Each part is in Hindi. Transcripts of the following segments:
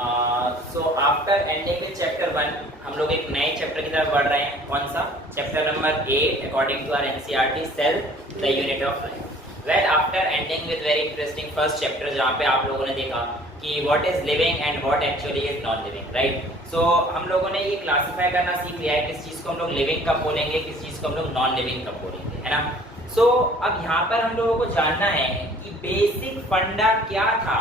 So after ending with chapter 1 हम लोग एक नए चैप्टर की तरफ बढ़ रहे हैं। कौन सा? Chapter number 8 according to our NCERT, cell the unit of life. Well after ending with very interesting first chapter जहाँ पे आप लोगों ने देखा कि what is living and what actually is non living, right. So हम लोगों ने ये क्लासिफाई करना सीख लिया है, किस चीज़ को हम लोग लिविंग कब बोलेंगे, किस चीज़ को हम लोग नॉन लिविंग कब बोलेंगे, है ना। सो अब यहाँ पर हम लोगों को जानना है कि बेसिक फंडा क्या था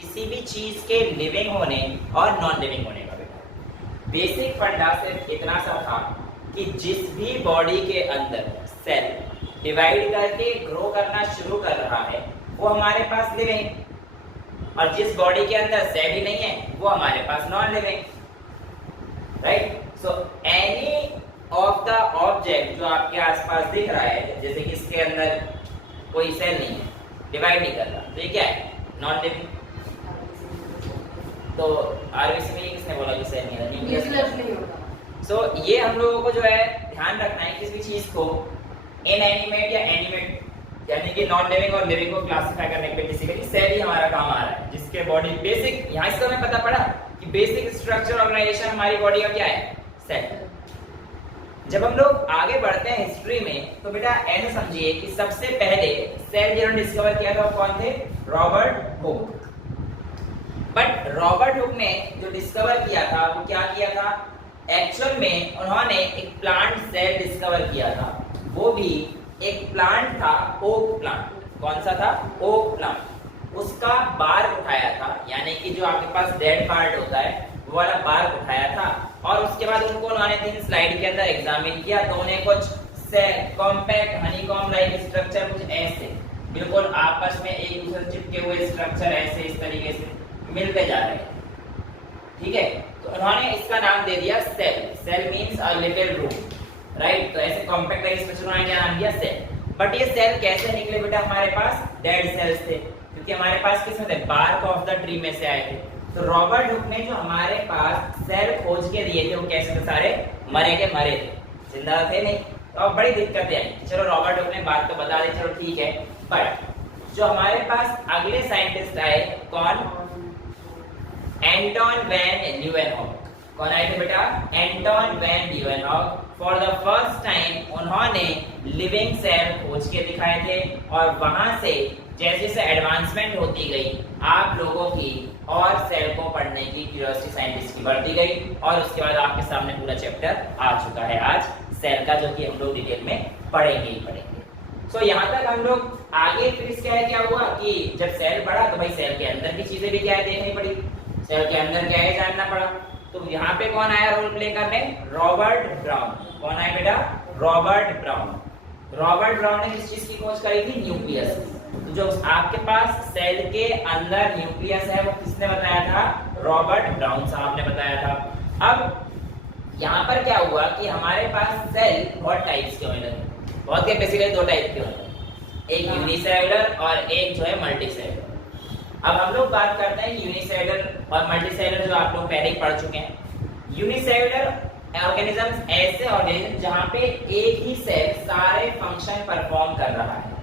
किसी भी चीज के लिविंग होने और नॉन लिविंग होने का। बेटा बेसिक फंडा सिर्फ इतना सा था कि जिस भी बॉडी के अंदर सेल डिवाइड करके ग्रो करना शुरू कर रहा है वो हमारे पास लिविंग, और जिस बॉडी के अंदर सेल ही नहीं है वो हमारे पास non living, right. So any of the object जो आपके आसपास दिख रहा है, जैसे कि इसके अंदर कोई सेल नहीं है, डिवाइड नहीं कर रहा, तो ये क्या है? Non living. तो आरबीसी में किसने बोला कि सेल नहीं है? न्यूक्लियस। सो ये हम लोगों को जो है ध्यान रखना है किसी भी चीज को इनएनिमेट या एनिमेट यानी कि नॉन लिविंग और लिविंग को क्लासिफाई करने के लिए बेसिकली सेल ही हमारा काम आ रहा है, जिसके बॉडी बेसिक यहाँ इसका हमें पता पड़ा कि बेसिक स्ट्रक्चर ऑर्गेनाइजेशन हमारी बॉडी का क्या है? सेल। जब हम लोग आगे बढ़ते हैं हिस्ट्री में तो बेटा ऐसे समझिए कि सबसे पहले सेल जिन्होंने डिस्कवर किया था वो कौन थे? Robert Hooke. But Robert Hooke ने जो डिस्कवर किया था वो क्या किया था? एक्चुअल में उन्होंने एक प्लांट सेल डिस्कवर किया था, वो भी एक प्लांट था, ओक प्लांट। कौन सा था? Okay plant. उसका बार्क उठाया था, यानी कि जो आपके पास डेड पार्ट होता है वो वाला बार्क उठाया था, और उसके बाद उनको उन्होंने 3 स्लाइड के अंदर एग्जामिन किया तो उन्हें कुछ cell compact honeycomb like structure कुछ ऐसे बिल्कुल आपस में एक दूसरे से चिपके हुए स्ट्रक्चर ऐसे इस तरीके से मिलते जा रहे हैं, ठीक है। तो उन्होंने इसका नाम दे दिया cell. Cell means a little room, right. तो ऐसे कॉम्पैक्ट लाइक स्ट्रक्चर उन्होंने क्या नाम दिया? सेल। बट ये सेल कैसे निकले बेटा? हमारे पास डेड सेल्स थे, क्योंकि हमारे पास किसमें थे? बार्क ऑफ द ट्री में से आए थे। तो रॉबर्ट हुक ने जो हमारे पास सेल खोज के दिए थे वो कैसे थे? सारे मरे के मरे थे, जिंदा थे नहीं। तो अब बड़ी दिक्कतें आई। चलो रॉबर्ट हुक ने बात तो बता दी, चलो ठीक है। बट जो हमारे पास अगले साइंटिस्ट आए, कौन? Anton van Leeuwenhoek. कौन आए थे बेटा? Anton van Leeuwenhoek. For the first time उन्होंने लिविंग सेल खोज के दिखाए थे, और वहां से जैसे जैसे एडवांसमेंट होती गई आप लोगों की और सेल को पढ़ने की क्यूरियोसिटी साइंटिस्ट की बढ़ती गई, और उसके बाद आपके सामने पूरा चैप्टर आ चुका है आज सेल का, जो कि हम लोग डिटेल में पढ़ेंगे ही पढ़ेंगे। सो यहाँ तक हम लोग आगे फिर क्या हुआ कि जब सेल बढ़ा तो भाई सेल के अंदर की चीजें भी क्या है देखनी पड़ी, सेल के अंदर क्या है जानना पड़ा। तो यहाँ पे कौन आया रोल प्ले करने? Robert brown. कौन आया बेटा? Robert brown. रॉबर्ट ब्राउन ने किस चीज की खोज करी थी? न्यूक्लियस। तो जो आपके पास सेल के अंदर न्यूक्लियस है वो किसने बताया था? रॉबर्ट ब्राउन साहब ने बताया था। अब यहाँ पर क्या हुआ कि हमारे पास सेल बहुत टाइप्स के होने लगे, बहुत के बेसिकली 2 टाइप के होते हैं, एक यूनिसेलुलर और एक जो है मल्टीसेलुलर। अब हम लोग बात करते हैं यूनिसेलुलर और मल्टीसेलुलर, जो आप लोग पहले ही पढ़ चुके हैं। यूनिसेलुलर ऑर्गेनिजम्स ऐसे ऑर्गेनिज्म जहां पे एक ही सेल सारे फंक्शन परफॉर्म कर रहा है,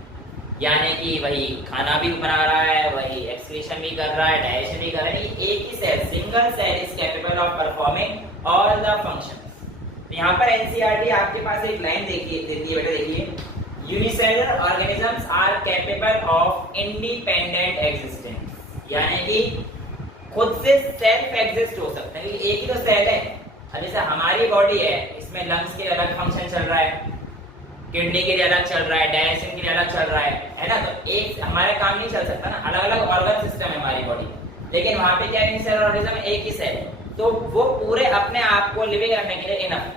यानी कि वही खाना भी बना रहा है, वही एक्सक्रीशन भी कर रहा है, डाइजेशन भी कर रहा है। एक ही cell, single cell is capable of performing all the functions. यहाँ पर एनसीईआरटी आपके पास एक लाइन देती है बेटा, देखिए, unicellular organisms are capable of independent existence, यानी कि खुद से सेल्फ एग्जिस्ट हो सकते हैं, एक ही तो सेल है। अब जैसे हमारी बॉडी है, इसमें लंग्स के अलग फंक्शन चल रहा है, किडनी के लिए अलग चल रहा है, डाइजेशन के लिए अलग चल रहा है ना। तो एक हमारे काम नहीं चल सकता ना, अलग अलग ऑर्गन सिस्टम है हमारी बॉडी में, लेकिन वहां पे क्या है? सेल ऑर्गेनिज्म एक ही सेल है, तो वो पूरे अपने आप को लिविंग रखने के लिए इनफ,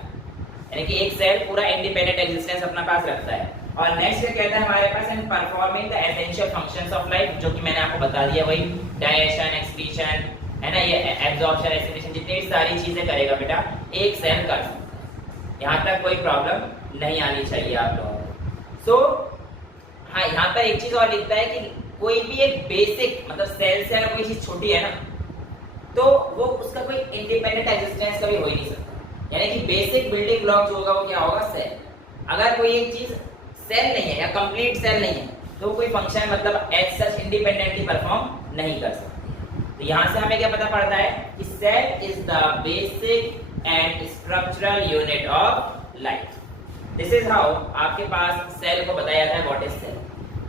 यानी कि एक सेल पूरा इंडिपेंडेंट एग्जिस्टेंस अपना पास रखता है। और नेक्स्ट ये कहता है हमारे पास in performing the essential functions of life, जो कि मैंने आपको बता दिया, वही डाइजेशन, एक्सक्रीशन, है ना, ये एब्जॉर्प्शन, एसिमिलेशन, जितनी सारी चीजें करेगा बेटा एक सेल कर सकता है। यहाँ तक कोई प्रॉब्लम नहीं आनी चाहिए आप लोगों को। सो हाँ, यहाँ पर एक चीज और लिखता है कि कोई भी एक बेसिक मतलब सेल से अगर कोई चीज छोटी है ना तो वो उसका कोई इंडिपेंडेंट एग्जिस्टेंस कभी हो ही नहीं सकता, यानी कि बेसिक बिल्डिंग ब्लॉक जो होगा वो क्या होगा? सेल। अगर कोई एक चीज सेल नहीं है या कंप्लीट सेल नहीं है तो कोई फंक्शन मतलब एज सच इंडिपेंडेंटली परफॉर्म नहीं कर सकती। तो यहाँ से हमें क्या पता पड़ता है कि cell is the basic and structural unit of life. This is how आपके पास सेल को बताया जाता है what is cell.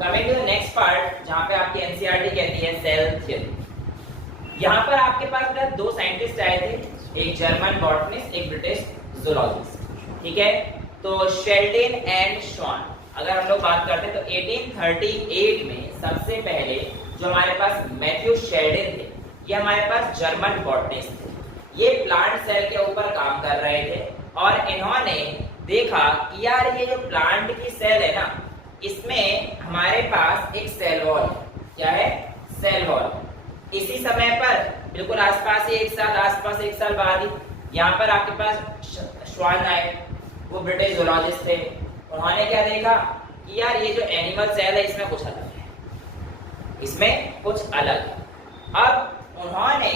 Coming to the next part जहाँ पे आपकी एनसीईआरटी कहती है सेल थ्योरी। यहाँ पर आपके पास दो साइंटिस्ट आए थे, एक जर्मन बॉटनिस्ट, एक ब्रिटिश जूलॉजिस्ट, ठीक है। तो शेल्डन एंड श्वान, अगर हम लोग बात करते हैं तो 1838 में सबसे पहले जो हमारे पास मैथ्यू शेल्डन थे, ये हमारे पास जर्मन बॉटनिस्ट थे। ये प्लांट सेल के ऊपर काम कर रहे थे और इन्होंने देखा कि यार ये जो प्लांट की सेल है ना, इसमें हमारे पास एक सेल वॉल है। क्या है? Cell wall. इसी समय पर बिल्कुल आसपास ही एक साल बाद ही यहाँ पर आपके पास श्वान आए, वो ब्रिटिश जूलॉजिस्ट थे। उन्होंने क्या देखा कि यार ये जो एनिमल सेल है इसमें कुछ अलग है, इसमें कुछ अलग है। अब उन्होंने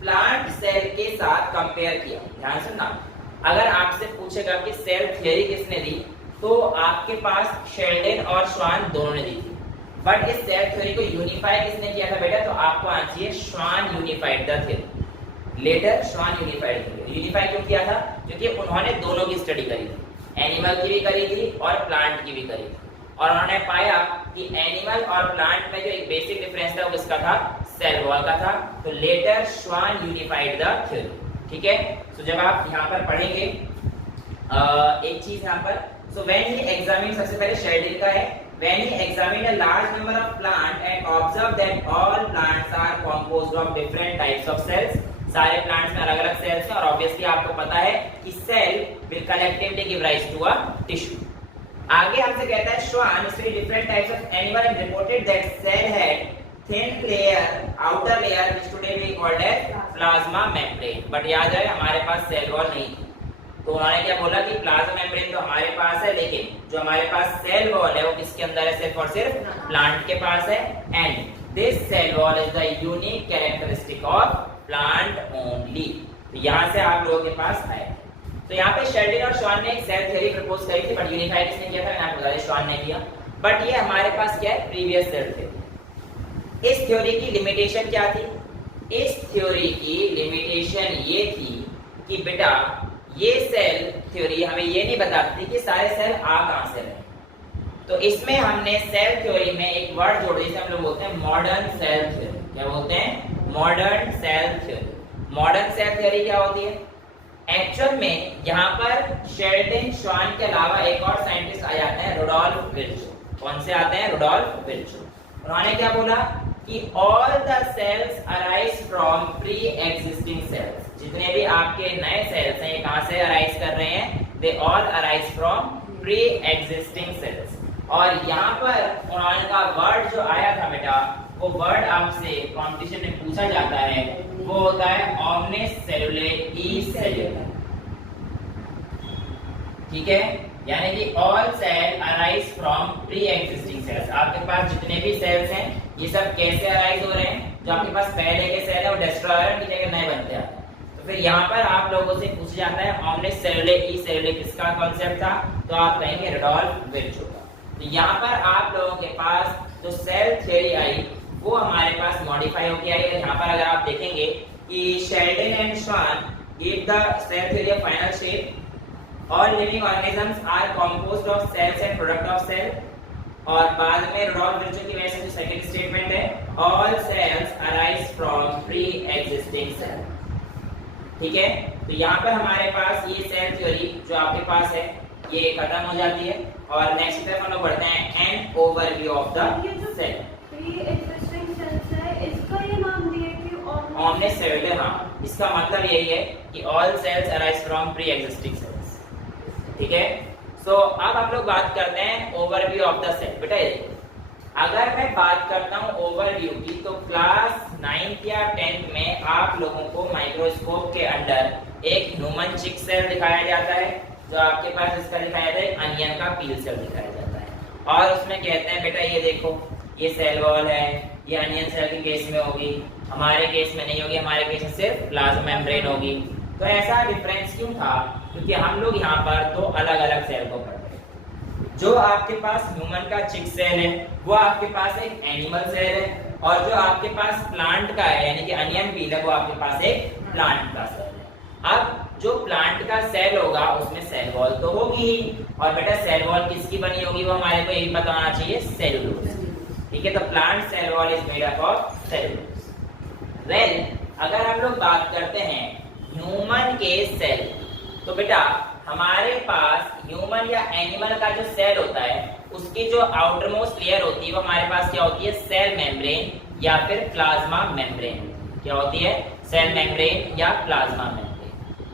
प्लांट सेल के साथ कंपेयर किया। ध्यान से ना, अगर आपसे पूछेगा कि सेल थ्योरी किसने दी, तो आपके पास शेल्डन और श्वान दोनों ने दी थी। बट इस सेल थ्योरी को यूनिफाई किसने किया था बेटा? तो आपको आंसर चाहिए श्वान यूनिफाइड द थ्योरी। लेटर श्वान यूनिफाइड थ्योरी। यूनिफाई क्यों किया था? क्योंकि उन्होंने दोनों की स्टडी करी थी, एनिमल की भी करी थी और प्लांट की भी करी थी। और उन्होंने पाया कि एनिमल और प्लांट में जो एक बेसिक डिफरेंस था वो किसका था? सेल वॉल का था। तो लेटर श्वान यूनिफाइड द थ्योरी, ठीक है। तो जब आप यहाँ पर पढ़ेंगे एक चीज यहाँ पर, सो व्हेन ही एग्जामिन, सबसे पहले शेल्डन का है, when he examine a large number of plant and observe that all plants are composed of different types of cells. सारे प्लांट्स में अलग अलग सेल्स हैं और ऑब्वियसली आपको पता है कि cell will collectively give rise to a tissue. आगे हमसे कहता है Schwann study different types of animal and reported that cell had thin layer, outer layer which today we called as plasma membrane. But याद है हमारे पास सेल वॉल नहीं थी। तो उन्होंने क्या बोला कि प्लाज्मा मेम्ब्रेन तो हमारे पास है, लेकिन जो हमारे पास सेल वॉल है वो किसके अंदर है? सिर्फ और सिर्फ प्लांट के पास है। And this cell wall is the unique characteristic of plant only. तो यहाँ से आप लोगों के पास आए। तो यहाँ पे शेल्डन और श्वान ने एक सेल थ्योरी प्रपोज करी थी, बट यूनिफाई किसने किया था? मैंने आपको बताया श्वान ने किया। बट ये हमारे पास क्या है? Previous cell theory. इस थ्योरी की लिमिटेशन क्या थी? इस थ्योरी की लिमिटेशन ये थी कि बेटा ये सेल थ्योरी हमें ये नहीं बताती कि सारे सेल आ कहां से रहे। तो इसमें हमने सेल थ्योरी में एक वर्ड जोड़ दिया, हम लोग बोलते हैं मॉडर्न सेल थ्योरी। क्या बोलते हैं? Modern cell theory. Modern cell theory क्या होती है? एक्चुअल में यहाँ पर शेल्डन, श्वान के अलावा एक और साइंटिस्ट आ जाते हैं, रुडोल्फ विर्चो। कौन से आते हैं? Rudolf Virchow. उन्होंने क्या बोला कि all the cells arise from pre existing cells. जितने भी आपके नए सेल्स हैं ये कहां से अराइज कर रहे हैं? They all arise from pre existing sales. और यहाँ पर उन्होंने का वर्ड जो आया था बेटा, वो वर्ड आपसे कॉम्पिटिशन में पूछा जाता है, वो होता है ऑमनिस सेलुले ई सेल्युलर। ठीक है, यानी कि all cell arise from pre existing cells. आपके पास जितने भी सेल्स हैं ये सब कैसे अराइज हो रहे हैं? जो आपके पास पहले के सेल है वो डिस्ट्रॉय हो रहे हैं, नए बनते हैं। तो फिर यहाँ पर आप लोगों से पूछा जाता है ऑमनिस सेलुले ई सेल्युले किसका कॉन्सेप्ट था? तो आप कहेंगे रुडोल्फ विर्चो का। तो यहाँ पर आप लोगों के पास जो सेल थ्योरी आई वो हमारे पास मॉडिफाई होकर आई है। यहाँ पर अगर आप देखेंगे कि Schleiden and Schwann give the cell theory of final shape. All living organisms are composed of cells and product of cell। और बाद में रुडोल्फ विर्चो की वजह से जो सेकंड स्टेटमेंट है, all cells arise from pre-existing cell। ठीक है, तो यहाँ पर हमारे पास ये सेल थ्योरी जो आपके पास है ये खत्म हो जाती है और नेक्स्ट तरफ हम लोग बढ़ते हैं an overview of the cell. Pre existing cells है, इसका ये नाम दिया कि ऑमनिस सेलुलर। हाँ, इसका मतलब यही है कि all cells arise from pre-existing cells। ठीक है, सो अब हम लोग बात करते हैं ओवरव्यू ऑफ द सेल। बेटा अगर मैं बात करता हूँ ओवरव्यू की, तो क्लास 9th या 10th में आप लोगों को माइक्रोस्कोप के अंदर एक ह्यूमन चिक सेल दिखाया जाता है, जो आपके पास इसका दिखाया जाता है अनियन का पील सेल दिखाया जाता है। और उसमें कहते हैं बेटा ये देखो ये सेल वॉल है, ये अनियन सेल के केस में होगी, हमारे केस में नहीं होगी, हमारे केस में सिर्फ प्लाज्मा मेम्ब्रेन होगी। तो ऐसा डिफरेंस क्यों था? क्योंकि हम लोग यहाँ पर दो अलग अलग सेल को पढ़ रहे हैं। जो आपके पास ह्यूमन का चिक सेल है वो आपके पास एक एनिमल सेल है, और जो आपके पास प्लांट का है यानी कि अनियन पील है वो आपके पास एक प्लांट का सेल है। अब जो प्लांट का सेल होगा उसमें सेल वॉल तो होगी ही, और बेटा सेल वॉल किसकी बनी होगी वो हमारे को यही पता होना चाहिए, सेलुलोज। ठीक है, तो plant cell wall is made up of cellulose. Well अगर हम लोग बात करते हैं ह्यूमन के सेल, तो बेटा हमारे पास ह्यूमन या एनिमल का जो सेल होता है उसकी जो आउटर मोस्ट लेयर होती है वो हमारे पास क्या होती है, सेल मेम्ब्रेन या फिर प्लाज्मा मेम्ब्रेन। क्या होती है, सेल मेम्ब्रेन या प्लाज्मा मेम्ब्रेन।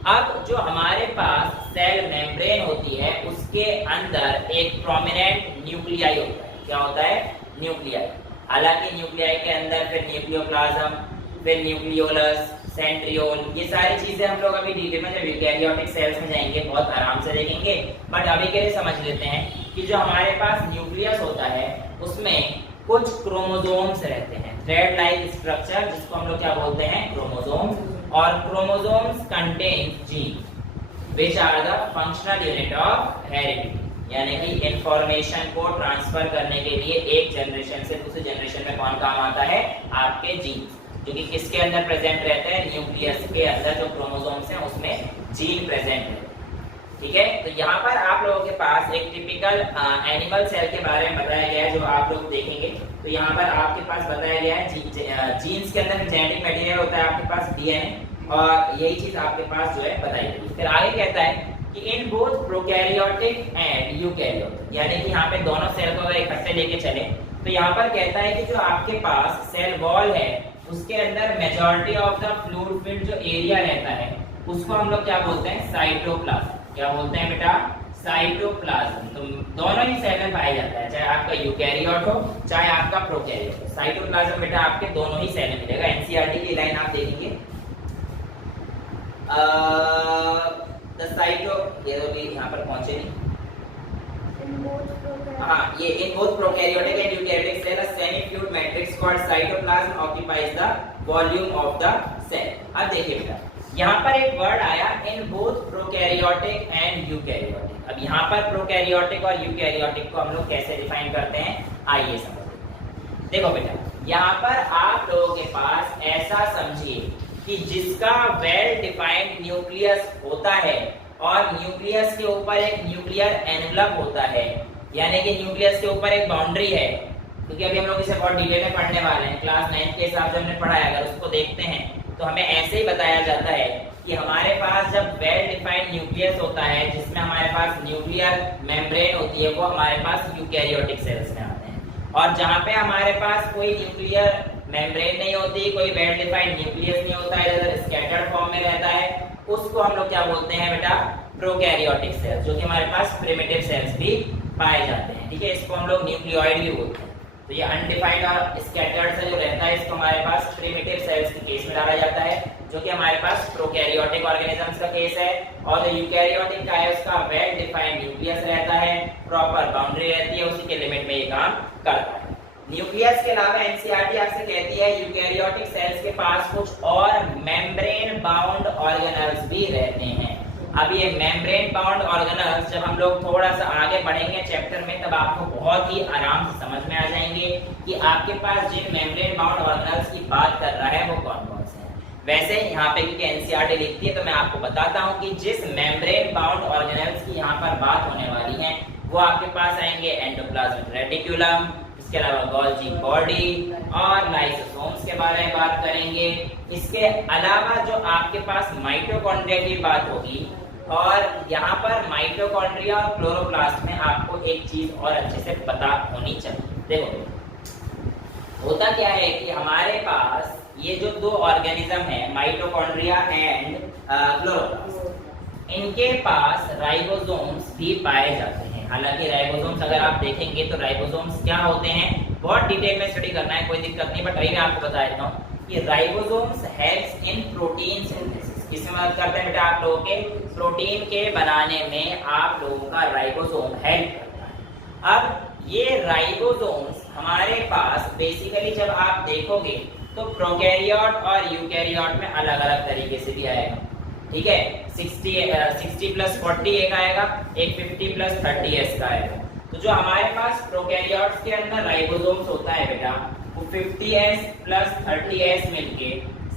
अब जो हमारे पास सेल मेम्ब्रेन होती है उसके अंदर एक प्रोमिनेंट न्यूक्लियाई होता है। क्या होता है, न्यूक्लियाई। हालांकि न्यूक्लियाई के अंदर फिर न्यूक्लियोप्लाज्म, फिर न्यूक्लियोलस, सेंट्रियोल, ये सारी चीजें हम लोग अभी डिटेल में जब यूकैरियोटिक सेल्स में जाएंगे बहुत आराम से देखेंगे। बट अभी के लिए समझ लेते हैं कि जो हमारे पास न्यूक्लियस होता है उसमें कुछ क्रोमोसोम्स रहते हैं, थ्रेड लाइक स्ट्रक्चर, जिसको हम लोग क्या बोलते हैं, क्रोमोसोम्स। और chromosomes contain gene which are the functional unit of heredity, यानी कि इंफॉर्मेशन को ट्रांसफर करने के लिए एक जनरेशन से दूसरी जनरेशन में कौन काम आता है, आपके जीन, जो कि किसके अंदर प्रेजेंट रहते हैं, न्यूक्लियस के अंदर जो क्रोमोसोम्स हैं उसमें जीन प्रेजेंट है। ठीक है, तो यहाँ पर आप लोगों के पास एक टिपिकल एनिमल सेल के बारे में बताया गया है जो आप लोग देखेंगे। तो यहाँ पर आपके पास बताया गया है जीन्स के अंदर जेनेटिक मटेरियल होता है आपके पास डीएनए, और यही चीज आपके पास जो है बताई गई। फिर आगे कहता है कि इन बोथ प्रोकैरियोटिक एंड यूकैरियोटिक, यानी कि यहाँ पे दोनों सेल को अगर इकट्ठे लेके चले तो यहाँ पर कहता है कि जो आपके पास सेल वॉल है उसके अंदर majority of the fluid filled जो एरिया रहता है उसको हम लोग क्या बोलते हैं, साइटोप्लाज्म। क्या बोलते हैं बेटा, साइटोप्लाज्म। तो दोनों ही सेल में पाया जाता है, चाहे आपका यूकैरियोट हो चाहे आपका प्रोकैरियोट हो। साइटोप्लाज्म बेटा आपके दोनों ही सेल में मिलेगा। एनसीईआरटी की लाइन आप देखेंगे, द साइटो, ये तो भी यहाँ पर पहुंचे नहीं। हाँ, ये in both prokaryotic and eukaryotic cell a semi fluid matrix called cytoplasm occupies the volume of the cell. अब देखिए बेटा यहाँ पर एक वर्ड आया in both prokaryotic and eukaryotic. अब यहाँ पर प्रोकैरियोटिक और यूकैरियोटिक को हम लोग कैसे डिफाइन करते हैं, आइए समझते हैं। देखो बेटा यहाँ पर आप लोगों के पास ऐसा समझिए कि जिसका वेल डिफाइंड न्यूक्लियस होता है और न्यूक्लियस के ऊपर एक न्यूक्लियर एनवलप होता है, यानी कि न्यूक्लियस के ऊपर एक बाउंड्री है। क्योंकि अभी हम लोग इसे बहुत डिटेल में पढ़ने वाले हैं, क्लास 9 के हिसाब से हमने पढ़ा है, अगर उसको देखते हैं तो हमें ऐसे ही बताया जाता है कि हमारे पास जब वेल डिफाइंड न्यूक्लियस होता है जिसमें हमारे पास न्यूक्लियर मेम्ब्रेन होती है वो हमारे पास यूकैरियोटिक सेल्स में आते हैं। और जहाँ पे हमारे पास कोई न्यूक्लियर मेम्ब्रेन नहीं होती, कोई वेल डिफाइंड न्यूक्लियस नहीं होता है, इधर स्कैटर्ड फॉर्म में रहता है, उसको हम लोग क्या बोलते हैं बेटा, प्रोकैरियोटिक सेल्स, जो कि हमारे पास प्रिमिटिव सेल्स भी पाए जाते हैं। ठीक है, इसको हम लोग न्यूक्लियोइड भी बोलते हैं। तो ये अनडिफाइंड और स्कैटर्ड से जो रहता है इसको हमारे पास प्रिमिटिव सेल्स के केस में डाला जाता है, जो कि हमारे पास प्रोकैरियोटिक ऑर्गेनिजम्स का केस है। और जो यूकैरियोटिक का है उसका वेल डिफाइंड न्यूक्लियस रहता है, प्रॉपर बाउंड्री रहती है, उसी के लिमिट में ये काम करता है। न्यूक्लियस के अलावा एनसीईआरटी आपसे कहती है यूकैरियोटिक सेल्स के पास कुछ और मेम्ब्रेन बाउंड ऑर्गेनल्स भी रहते हैं। अब ये मेम्ब्रेन बाउंड ऑर्गेनल्स जब हम लोग थोड़ा सा आगे बढ़ेंगे चैप्टर में तब आपको बहुत ही आराम से समझ में आ जाएंगे कि आपके पास जिन मेम्ब्रेन बाउंड ऑर्गेनल्स की बात कर रहा है वो कौन कौन से हैं। वैसे यहाँ पे क्योंकि एनसीईआरटी लिखती है तो मैं आपको बताता हूँ कि जिस मेम्ब्रेन बाउंड ऑर्गेनल्स की यहाँ पर बात होने वाली है वो आपके पास आएंगे एंडोप्लाज्मिक रेटिकुलम, इसके अलावा गोल्गी बॉडी और लाइसोसोम्स के बारे में बात करेंगे। इसके अलावा जो आपके पास माइटोकॉन्ड्रिया की बात होगी, और यहाँ पर माइटोकॉन्ड्रिया और क्लोरोप्लास्ट में आपको एक चीज और अच्छे से पता होनी चाहिए। देखो होता क्या है कि हमारे पास ये जो दो ऑर्गेनिज्म है माइटोकॉन्ड्रिया एंड क्लोरोप्लास्ट, इनके पास राइबोसोम्स भी पाए जाते हैं। हालांकि राइबोसोम्स अगर आप देखेंगे तो राइबोसोम्स क्या होते हैं बहुत डिटेल में स्टडी करना है, कोई दिक्कत नहीं, बट अभी मैं आपको बता देता हूँ कि ribosomes helps in protein synthesis. किसमें मदद करते हैं बेटा, आप लोगों के प्रोटीन के बनाने में आप लोगों का राइबोसोम हेल्प करता है। अब ये राइबोसोम्स हमारे पास बेसिकली जब आप देखोगे तो प्रोकैरियोट और यूकैरियोट में अलग अलग तरीके से भी आएगा। ठीक है, 60+40 एक आएगा, एक 50+30 का आएगा। तो जो हमारे पास प्रोकैरियोट्स के अंदर राइबोसोम्स होता है बेटा वो 50s प्लस 30s मिलके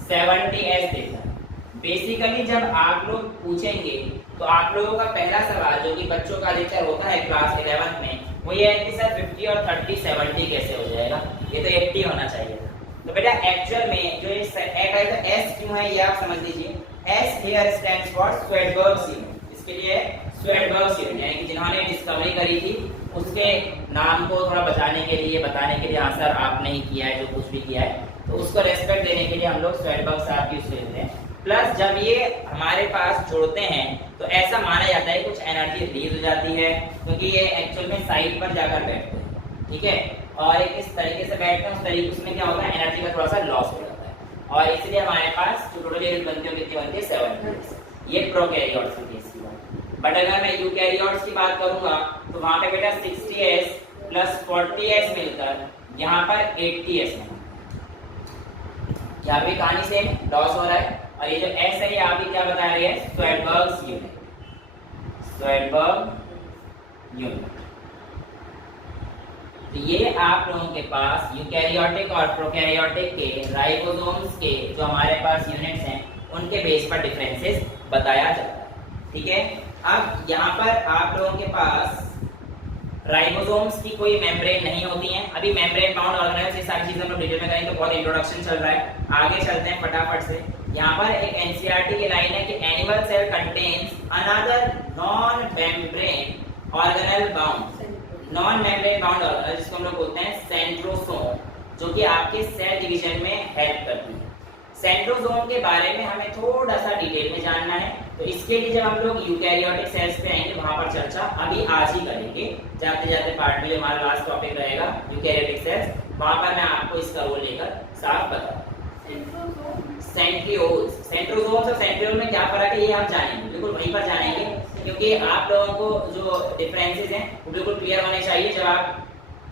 70s देता है। बेसिकली जब आप लोग पूछेंगे तो आप लोगों का पहला सवाल जो कि बच्चों का लेक्चर होता है क्लास 11th में, वो ये है कि सर 50 और 30 70 कैसे हो जाएगा, ये तो 80 होना चाहिए था। तो बेटा एक्चुअल में जो ये S क्यों है ये आप समझ लीजिए। S here stands for Swedberg's unit, इसके लिए Swedberg's unit यानी कि जिन्होंने डिस्कवरी करी थी उसके नाम को थोड़ा बचाने के लिए, बताने के लिए, हाँ सर आपने ही किया है जो कुछ भी किया है, तो उसको रेस्पेक्ट देने के लिए हम लोग Swedberg साहब यूज करते हैं। प्लस जब ये हमारे पास जोड़ते हैं तो ऐसा माना जाता है कुछ एनर्जी रिलीज हो जाती है, क्योंकि ये एक्चुअल में साइड पर जाकर बैठते हैं, ठीक है, और एक इस तरीके से बैठते हैं, उस तरीके उसमें क्या होता है एनर्जी का थोड़ा सा लॉस हो जाता है, और इसलिए हमारे पास जो टोटल यूनिट बनती है कितनी बनती है 7 ये प्रोकैरियोट्स की केस की बात। बट अगर मैं यूकैरियोट्स की बात करूंगा तो वहां पे बेटा 60s प्लस 40s मिलकर यहाँ पर 80s है, यहाँ भी कहानी सेम लॉस हो रहा है, और ये जो S है ये आप ही क्या बता रही है Swedberg's unit, Swedberg unit। तो ये आप लोगों के पास यूकैरियोटिक और प्रोकैरियोटिक के राइबोसोम्स के जो हमारे पास यूनिट्स हैं उनके बेस पर डिफरेंसेस बताया जाता है, ठीक है। अब यहाँ पर आप लोगों के पास राइबोसोम्स की कोई मेम्ब्रेन नहीं होती हैं, अभी मेम्ब्रेन बाउंड ऑर्गेनेल्स ये सारी चीजें हम लोग डिटेल में करेंगे, तो बहुत इंट्रोडक्शन चल रहा है, आगे चलते हैं फटाफट से। यहाँ पर एक एनसीईआरटी की लाइन है कि animal cell contains another non membrane organelle bound, non membrane bound organelle जिसको हम लोग बोलते हैं सेंट्रोसोम, जो कि आपके सेल डिवीजन में हेल्प करती है। सेंट्रोसोम के बारे में हमें थोड़ा सा डिटेल में जानना है, तो इसके लिए जब हम लोग यूकैरियोटिक सेल्स पे आएंगे वहां पर चर्चा अभी आज ही करेंगे, जाते जाते पार्ट में हमारा लास्ट टॉपिक रहेगा यूकैरियोटिक सेल्स, वहां पर मैं आपको इसका रोल लेकर साफ बताऊंगा। सेंट्रियोल्स, सेंट्रोसोम्स और सेंट्रियोल में क्या फर्क है ये हम जानेंगे, बिल्कुल वहीं पर जानेंगे, क्योंकि आप लोगों को जो डिफरेंसेस हैं वो बिल्कुल क्लियर होने चाहिए। जब आप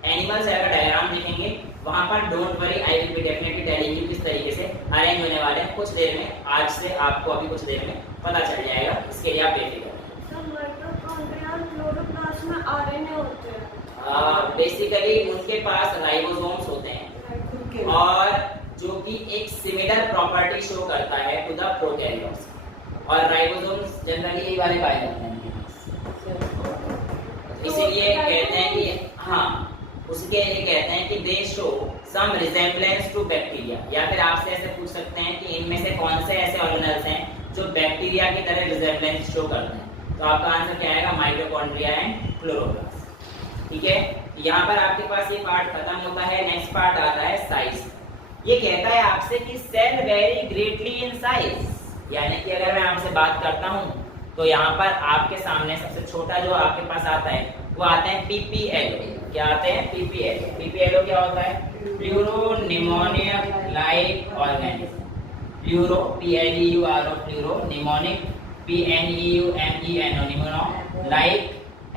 एनिमल सेल का डायग्राम देखेंगे वहां पर don't worry I will be definitely telling you किस तरीके से अरेंज होने वाले हैं, कुछ देर में, आज से आपको अभी कुछ देर में पता चल जाएगा, इसके लिए आप बेफिक्र रहिए। बेसिकली उनके पास राइबोसोम्स होते हैं और जो कि एक सिमिलर प्रॉपर्टी शो करता है टू द प्रोकैरियोट्स, और राइबोसोम्स जनरली यही वाले पाए जाते हैं, इसीलिए कहते हैं कि हाँ उसके लिए कहते हैं कि they show some resemblance to bacteria, या फिर आपसे ऐसे पूछ सकते हैं कि इनमें से कौन से ऐसे ऑर्गेनेल्स हैं जो बैक्टीरिया की तरह रिजेम्बलेंस शो करते हैं, तो आपका आंसर क्या आएगा माइटोकॉन्ड्रिया एंड क्लोरोप्लास्ट, ठीक है। यहाँ पर आपके पास ये पार्ट खत्म होता है, नेक्स्ट पार्ट आता है साइज। ये कहता है आपसे कि cell vary greatly in size, यानी कि अगर मैं आपसे बात करता हूँ तो यहाँ पर आपके सामने सबसे छोटा जो आपके पास आता है वो आते हैं पीपीएलओ। क्या आते हैं पीपीएलओ? पीपीएलओ क्या होता है? Pleuropneumonia like organism, pleuro PLEURO pleuro, pneumonic PNEUMENO pneumono, like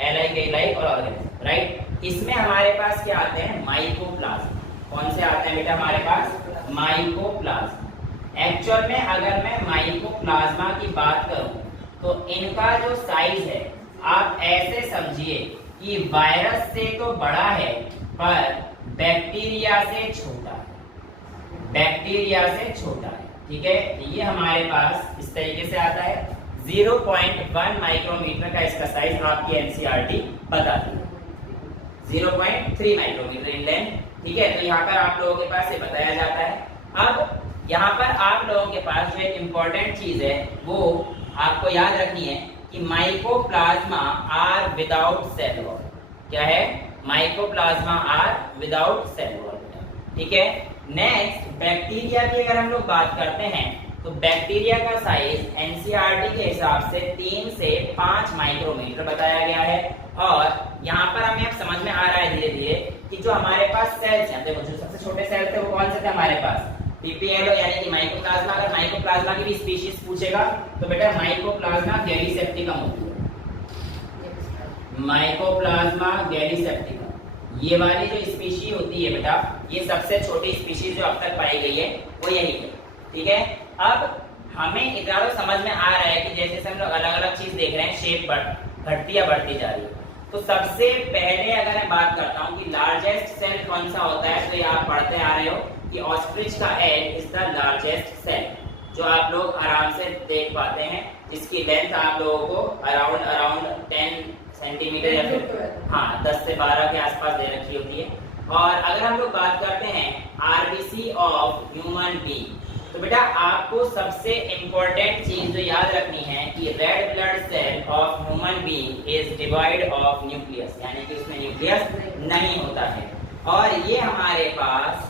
LIK और ऑर्गेनिज्म, राइट। इसमें हमारे पास क्या आते हैं माइकोप्लाज्म। कौन से आते हैं बेटा हमारे पास? माइकोप्लाज्म। एक्चुअल में अगर मैं माइकोप्लाज्मा की बात करूं तो इनका जो साइज है आप ऐसे समझिए कि वायरस से तो बड़ा है पर बैक्टीरिया से छोटा है, बैक्टीरिया से छोटा है, ठीक है। ये हमारे पास इस तरीके से आता है, 0.1 माइक्रोमीटर का इसका साइज आपकी एनसीईआरटी बताती है, 0.3 माइक्रोमीटर इन लेंथ, ठीक है। तो यहाँ पर आप लोगों के पास ये बताया जाता है। अब यहाँ पर आप लोगों के पास जो एक इम्पोर्टेंट चीज है वो आपको याद रखनी है कि mycoplasma are without cell wall. क्या है? Mycoplasma are without cell wall, ठीक है। नेक्स्ट बैक्टीरिया की अगर हम लोग बात करते हैं तो बैक्टीरिया का साइज एनसीईआरटी के हिसाब से 3 से 5 माइक्रोमीटर बताया गया है, और यहाँ पर हमें अब समझ में आ रहा है धीरे धीरे कि जो हमारे पास सेल्स हैं, देखो जो सबसे छोटे सेल थे वो कौन से थे हमारे पास? पीपीएलओ यानी कि माइकोप्लाज्मा। अगर माइकोप्लाज्मा की भी स्पीशीज पूछेगा तो बेटा माइकोप्लाज्मा गैलीसेप्टिकम होती है, माइकोप्लाज्मा गैलीसेप्टिकम। ये वाली जो स्पीशी होती है बेटा, ये सबसे छोटी स्पीशीज जो अब तक पाई गई है वो यही है, ठीक है। अब हमें इतना तो समझ में आ रहा है कि जैसे हम लोग अलग अलग चीज देख रहे हैं, शेप घटती या बढ़ती जा रही है, तो सबसे पहले अगर मैं बात करता हूँ कि लार्जेस्ट सेल कौन सा होता है, तो ये आप पढ़ते आ रहे हो कि ऑस्ट्रिच का egg is the largest cell, जो आप लोग आराम से देख पाते हैं, जिसकी लेंथ आप लोगों को अराउंड 10 सेंटीमीटर या फिर हाँ 10 से 12 के आसपास दे रखी होती है। और अगर हम लोग बात करते हैं आरबीसी ऑफ ह्यूमन बीइंग, तो बेटा आपको सबसे इम्पोर्टेंट चीज जो याद रखनी है कि red blood cell of human being is devoid of nucleus, यानी कि उसमें न्यूक्लियस नहीं होता है। और ये हमारे पास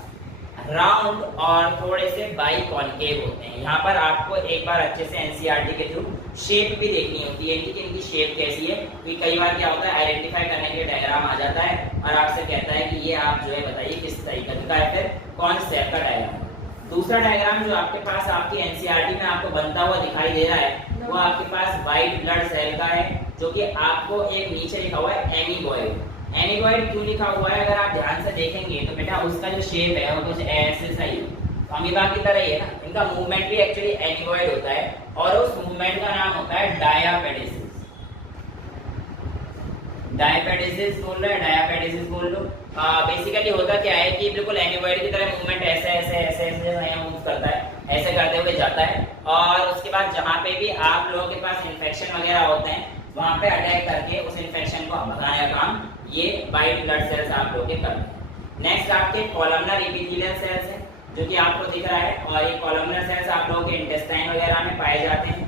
राउंड और थोड़े से बाई कॉन्केव होते हैं। यहाँ पर आपको एक बार अच्छे से एनसीईआरटी के थ्रू शेप भी देखनी होती है कि इनकी शेप कैसी है, क्योंकि कई बार क्या होता है आइडेंटिफाई करने के लिए डायग्राम आ जाता है और आपसे कहता है कि ये आप जो है बताइए किस तरीके का है, फिर कौन सेप का डायग्राम। दूसरा डायग्राम जो आपके पास आपकी एनसीईआरटी में आपको बनता हुआ दिखाई दे रहा है वो आपके पास व्हाइट ब्लड सेल का है, जो कि आपको एक नीचे लिखा हुआ है एमीबॉइड। एमीबॉइड क्यों लिखा हुआ है, अगर आप ध्यान से देखेंगे तो बेटा उसका जो शेप है वो कुछ ऐसे सही अमीबा की तरह ही है ना, इनका मूवमेंट भी एक्चुअली एमीबॉइड होता है और उस मूवमेंट का नाम होता है डायापेडेसिस। डायापेडेसिस बोल रहे हैं, डायापेडेसिस बोल लो। बेसिकली होता क्या है कि बिल्कुल एमीबॉइड की तरह मूवमेंट ऐसे ऐसे ऐसे ऐसे मूव करता है, ऐसे करते हुए जाता है और उसके बाद जहाँ पे भी आप लोगों के पास इन्फेक्शन वगैरह होते हैं वहाँ पे अटैक करके उस इन्फेक्शन को भगाने का काम ये व्हाइट ब्लड सेल्स आप लोग के करते हैं। नेक्स्ट आपके कॉलमनर एपिथेलियल सेल्स हैं जो कि आपको दिख रहा है, और ये कॉलमनर सेल्स आप लोगों के इंटेस्टाइन वगैरह में पाए जाते हैं।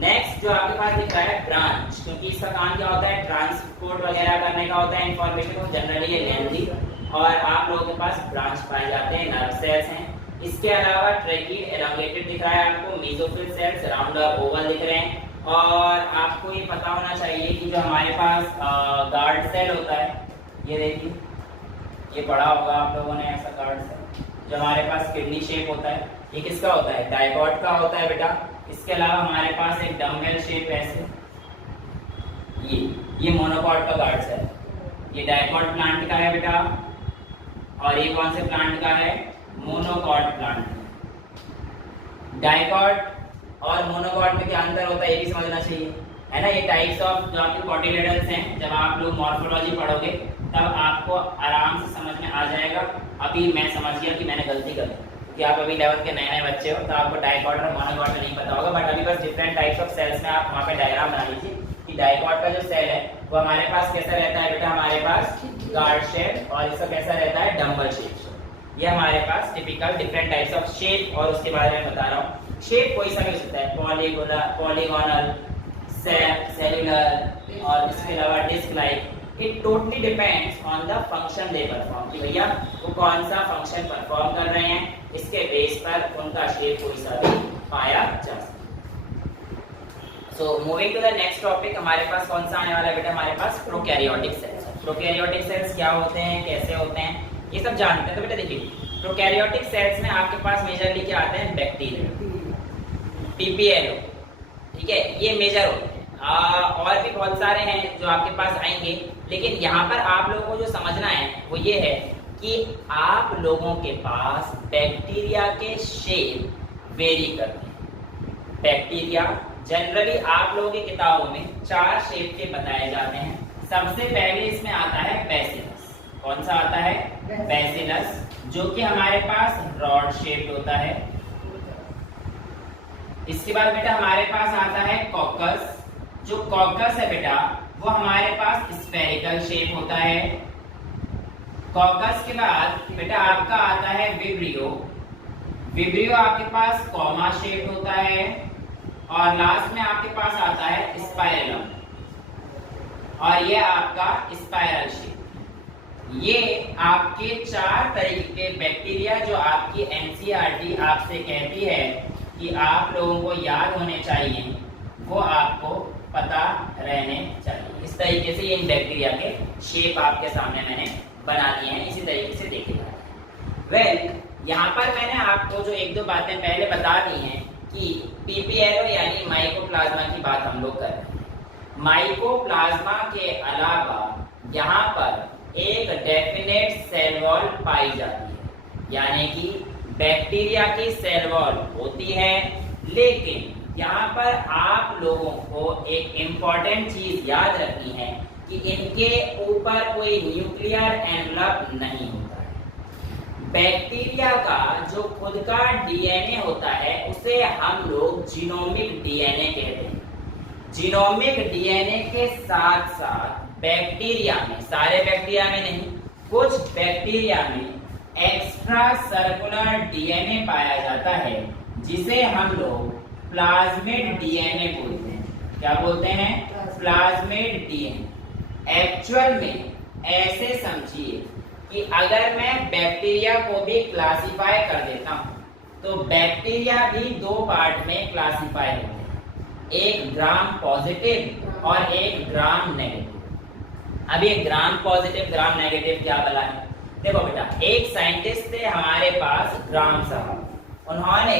नेक्स्ट जो आपके पास दिख रहा है ब्रांच, क्योंकि इसका काम क्या होता है ट्रांसपोर्ट वगैरह करने का होता है इन्फॉर्मेशन को, जनरली ये लेंथी, और आप लोगों के पास ब्रांच पाए जाते हैं, नर्व सेल्स हैं। इसके अलावा ट्रैकीड एलोंगेटेड दिख रहा है आपको, मेसोफिल सेल्स राउंड और ओवल दिख रहे हैं। और आपको ये पता होना चाहिए कि जो हमारे पास गार्ड सेल होता है, ये देखिए ये पढ़ा होगा आप लोगों ने ऐसा गार्ड सेल जो हमारे पास किडनी शेप होता है, ये किसका होता है डाइकॉट का होता है बेटा। इसके अलावा हमारे पास एक डम्बेल शेप ऐसे, ये मोनोकॉट का गार्ड सेल, ये डाइकॉट प्लांट का है बेटा, और ये कौन से प्लांट का है मोनोकॉट प्लांट। डाइकॉट और मोनोकॉट में क्या अंतर होता है ये भी समझना चाहिए, है ना। ये टाइप्स ऑफ जो आपके कॉटिलेडन्स हैं, जब आप लोग मॉर्फोलॉजी पढ़ोगे तब आपको आराम से समझ में आ जाएगा। अभी मैं समझ गया कि मैंने गलती कर दी, कि आप अभी 11th के नए बच्चे हो तो आपको डाइकॉट और मोनोकॉट नहीं पता होगा, बट अभी बस डिफरेंट टाइप्स ऑफ सेल्स में आप वहाँ पे डायग्राम बना लीजिए कि डाइकॉट का जो सेल है वो हमारे पास कैसा रहता है बेटा, हमारे पास गार्ड शेप, और इसका कैसा रहता है डम्बल शेप। ये हमारे पास typical different types of shape, और उसके बारे में बता रहा हूँ। शेप कोई सा भी हो सकता है, पॉलीगोनल, सेलुलर, और इसके अलावा disc like. It totally depends on the function they perform, कि भैया वो कौन सा फंक्शन परफॉर्म कर रहे हैं, इसके बेस पर उनका शेप कोई सा भी पाया जा सकता है। So moving to the next topic, हमारे पास कौन सा आने वाला है बेटा, हमारे पास प्रोकैरियोटिक सेल्स। प्रोकैरियोटिक सेल्स क्या होते हैं, कैसे होते हैं, ये सब जानते हैं। तो बेटा देखिए प्रोकैरियोटिक सेल्स में आपके पास मेजरली क्या आते हैं, बैक्टीरिया, पीपीएलओ, ठीक है, ये मेजर होते हैं। और भी बहुत सारे हैं जो आपके पास आएंगे, लेकिन यहाँ पर आप लोगों को जो समझना है वो ये है कि आप लोगों के पास बैक्टीरिया के शेप वेरी करते हैं। बैक्टीरिया जनरली आप लोगों की किताबों में 4 शेप के बताए जाते हैं। सबसे पहले इसमें आता है बैसिलस। कौन सा आता है, बैसिलस, जो कि हमारे पास रॉड शेप होता है। इसके बाद बेटा हमारे पास आता है कॉकस। जो कॉकस है बेटा वो हमारे पास स्फेरिकल शेप होता है। कॉकस के बाद बेटा आपका आता है विब्रियो। विब्रियो आपके पास कॉमा शेप होता है, और लास्ट में आपके पास आता है स्पाइरलम, और ये आपका स्पाइरल शेप। ये आपके 4 तरीके के बैक्टीरिया जो आपकी एनसीईआरटी आपसे कहती है कि आप लोगों को याद होने चाहिए, वो आपको पता रहने चाहिए। इस तरीके से इन बैक्टीरिया के शेप आपके सामने मैंने बना दिए हैं, इसी तरीके से देखेगा। वेल यहाँ पर मैंने आपको जो 1-2 बातें पहले बता दी हैं कि पीपीएलओ यानी माइकोप्लाज्मा की बात हम लोग कर रहे हैं। माइकोप्लाज्मा के अलावा यहाँ पर एक डेफिनेट सेल वॉल पाई जाती है, यानी कि बैक्टीरिया की सेल वॉल होती है, लेकिन यहाँ पर आप लोगों को एक इम्पॉर्टेंट चीज याद रखनी है कि इनके ऊपर कोई न्यूक्लियर एनवलप नहीं होता है। बैक्टीरिया का जो खुद का डीएनए होता है उसे हम लोग जीनोमिक डीएनए कहते हैं। जीनोमिक डीएनए के साथ साथ बैक्टीरिया में, सारे बैक्टीरिया में नहीं, कुछ बैक्टीरिया में एक्स्ट्रा सर्कुलर डीएनए पाया जाता है जिसे हम लोग प्लाज्मिड डीएनए बोलते हैं। क्या बोलते हैं? Plasmid DNA. एक्चुअल में ऐसे समझिए कि अगर मैं बैक्टीरिया को भी क्लासिफाई कर देता हूं तो बैक्टीरिया भी दो पार्ट में क्लासिफाई होते हैं, एक ग्राम पॉजिटिव और एक ग्राम नेगेटिव। अब ये ग्राम पॉजिटिव ग्राम नेगेटिव क्या बला है? देखो बेटा, एक साइंटिस्ट थे हमारे पास, ग्राम साहब, उन्होंने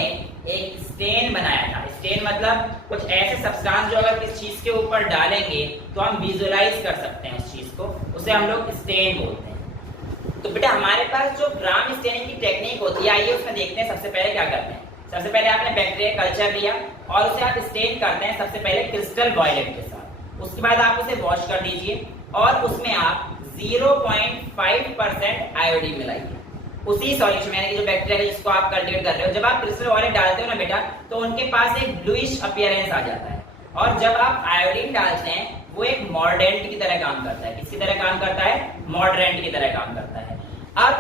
एक स्टेन बनाया था। स्टेन मतलब कुछ ऐसे सब्सटेंस जो अगर किसी चीज के ऊपर डालेंगे तो हम विजुअलाइज कर सकते हैं उस चीज को, उसे हम लोग स्टेन बोलते हैं। तो बेटा हमारे पास जो ग्राम स्टेनिंग की टेक्निक होती है, आइए उसमें देखते हैं। सबसे पहले क्या करते हैं? सबसे पहले आपने बैक्टीरिया कल्चर लिया और उसे आप स्टेन करते हैं सबसे पहले क्रिस्टल वॉयलेट के साथ। उसके बाद आप उसे वॉश कर दीजिए और उसमें आप 0.5% आयोडीन मिलाइए उसी सॉल्यूशन में, जो बैक्टीरिया जिसको आप कल्टीवेट कर रहे हो। जब आप क्रिस्टल वॉयलेट डालते हो ना बेटा, तो उनके पास एक ब्लूइश अपीयरेंस आ जाता है। और जब आप आयोडीन डालते हैं वो एक मॉर्डेंट की तरह काम करता है। किसकी तरह काम करता है? मॉर्डेंट की तरह काम करता है। अब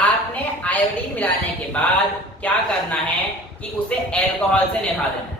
आपने आयोडीन मिलाने के बाद क्या करना है कि उसे अल्कोहल से निभा देना है।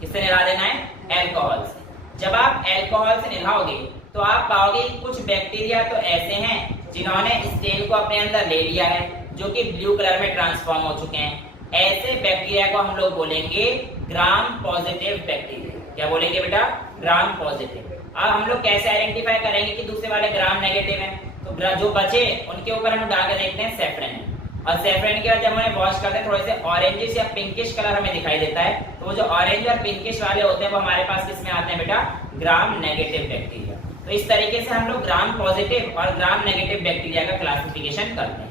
किससे निभा देना है? अल्कोहल से। जब आप अल्कोहल से निभाओगे तो आप पाओगे कुछ बैक्टीरिया तो ऐसे हैं जिन्होंने स्टेन को अपने अंदर ले लिया है, जो कि ब्लू कलर में ट्रांसफॉर्म हो चुके हैं। ऐसे बैक्टीरिया को हम लोग बोलेंगे ग्राम पॉजिटिव बैक्टीरिया। क्या बोलेंगे बेटा? Gram positive. अब हम लोग कैसे आइडेंटिफाई करेंगे कि दूसरे वाले ग्राम नेगेटिव हैं? तो जो बचे उनके ऊपर हम डाल के देखते हैं सैफरन, और सैफरन के बाद जब हमें वॉश करते हैं थोड़े से ऑरेंजिश या पिंकिश कलर हमें दिखाई देता है। तो वो जो ऑरेंज और पिंकिश वाले होते हैं वो हमारे पास किसमें आते हैं बेटा? ग्राम नेगेटिव बैक्टीरिया। तो इस तरीके से हम लोग ग्राम पॉजिटिव और ग्राम नेगेटिव बैक्टीरिया का क्लासिफिकेशन करते हैं।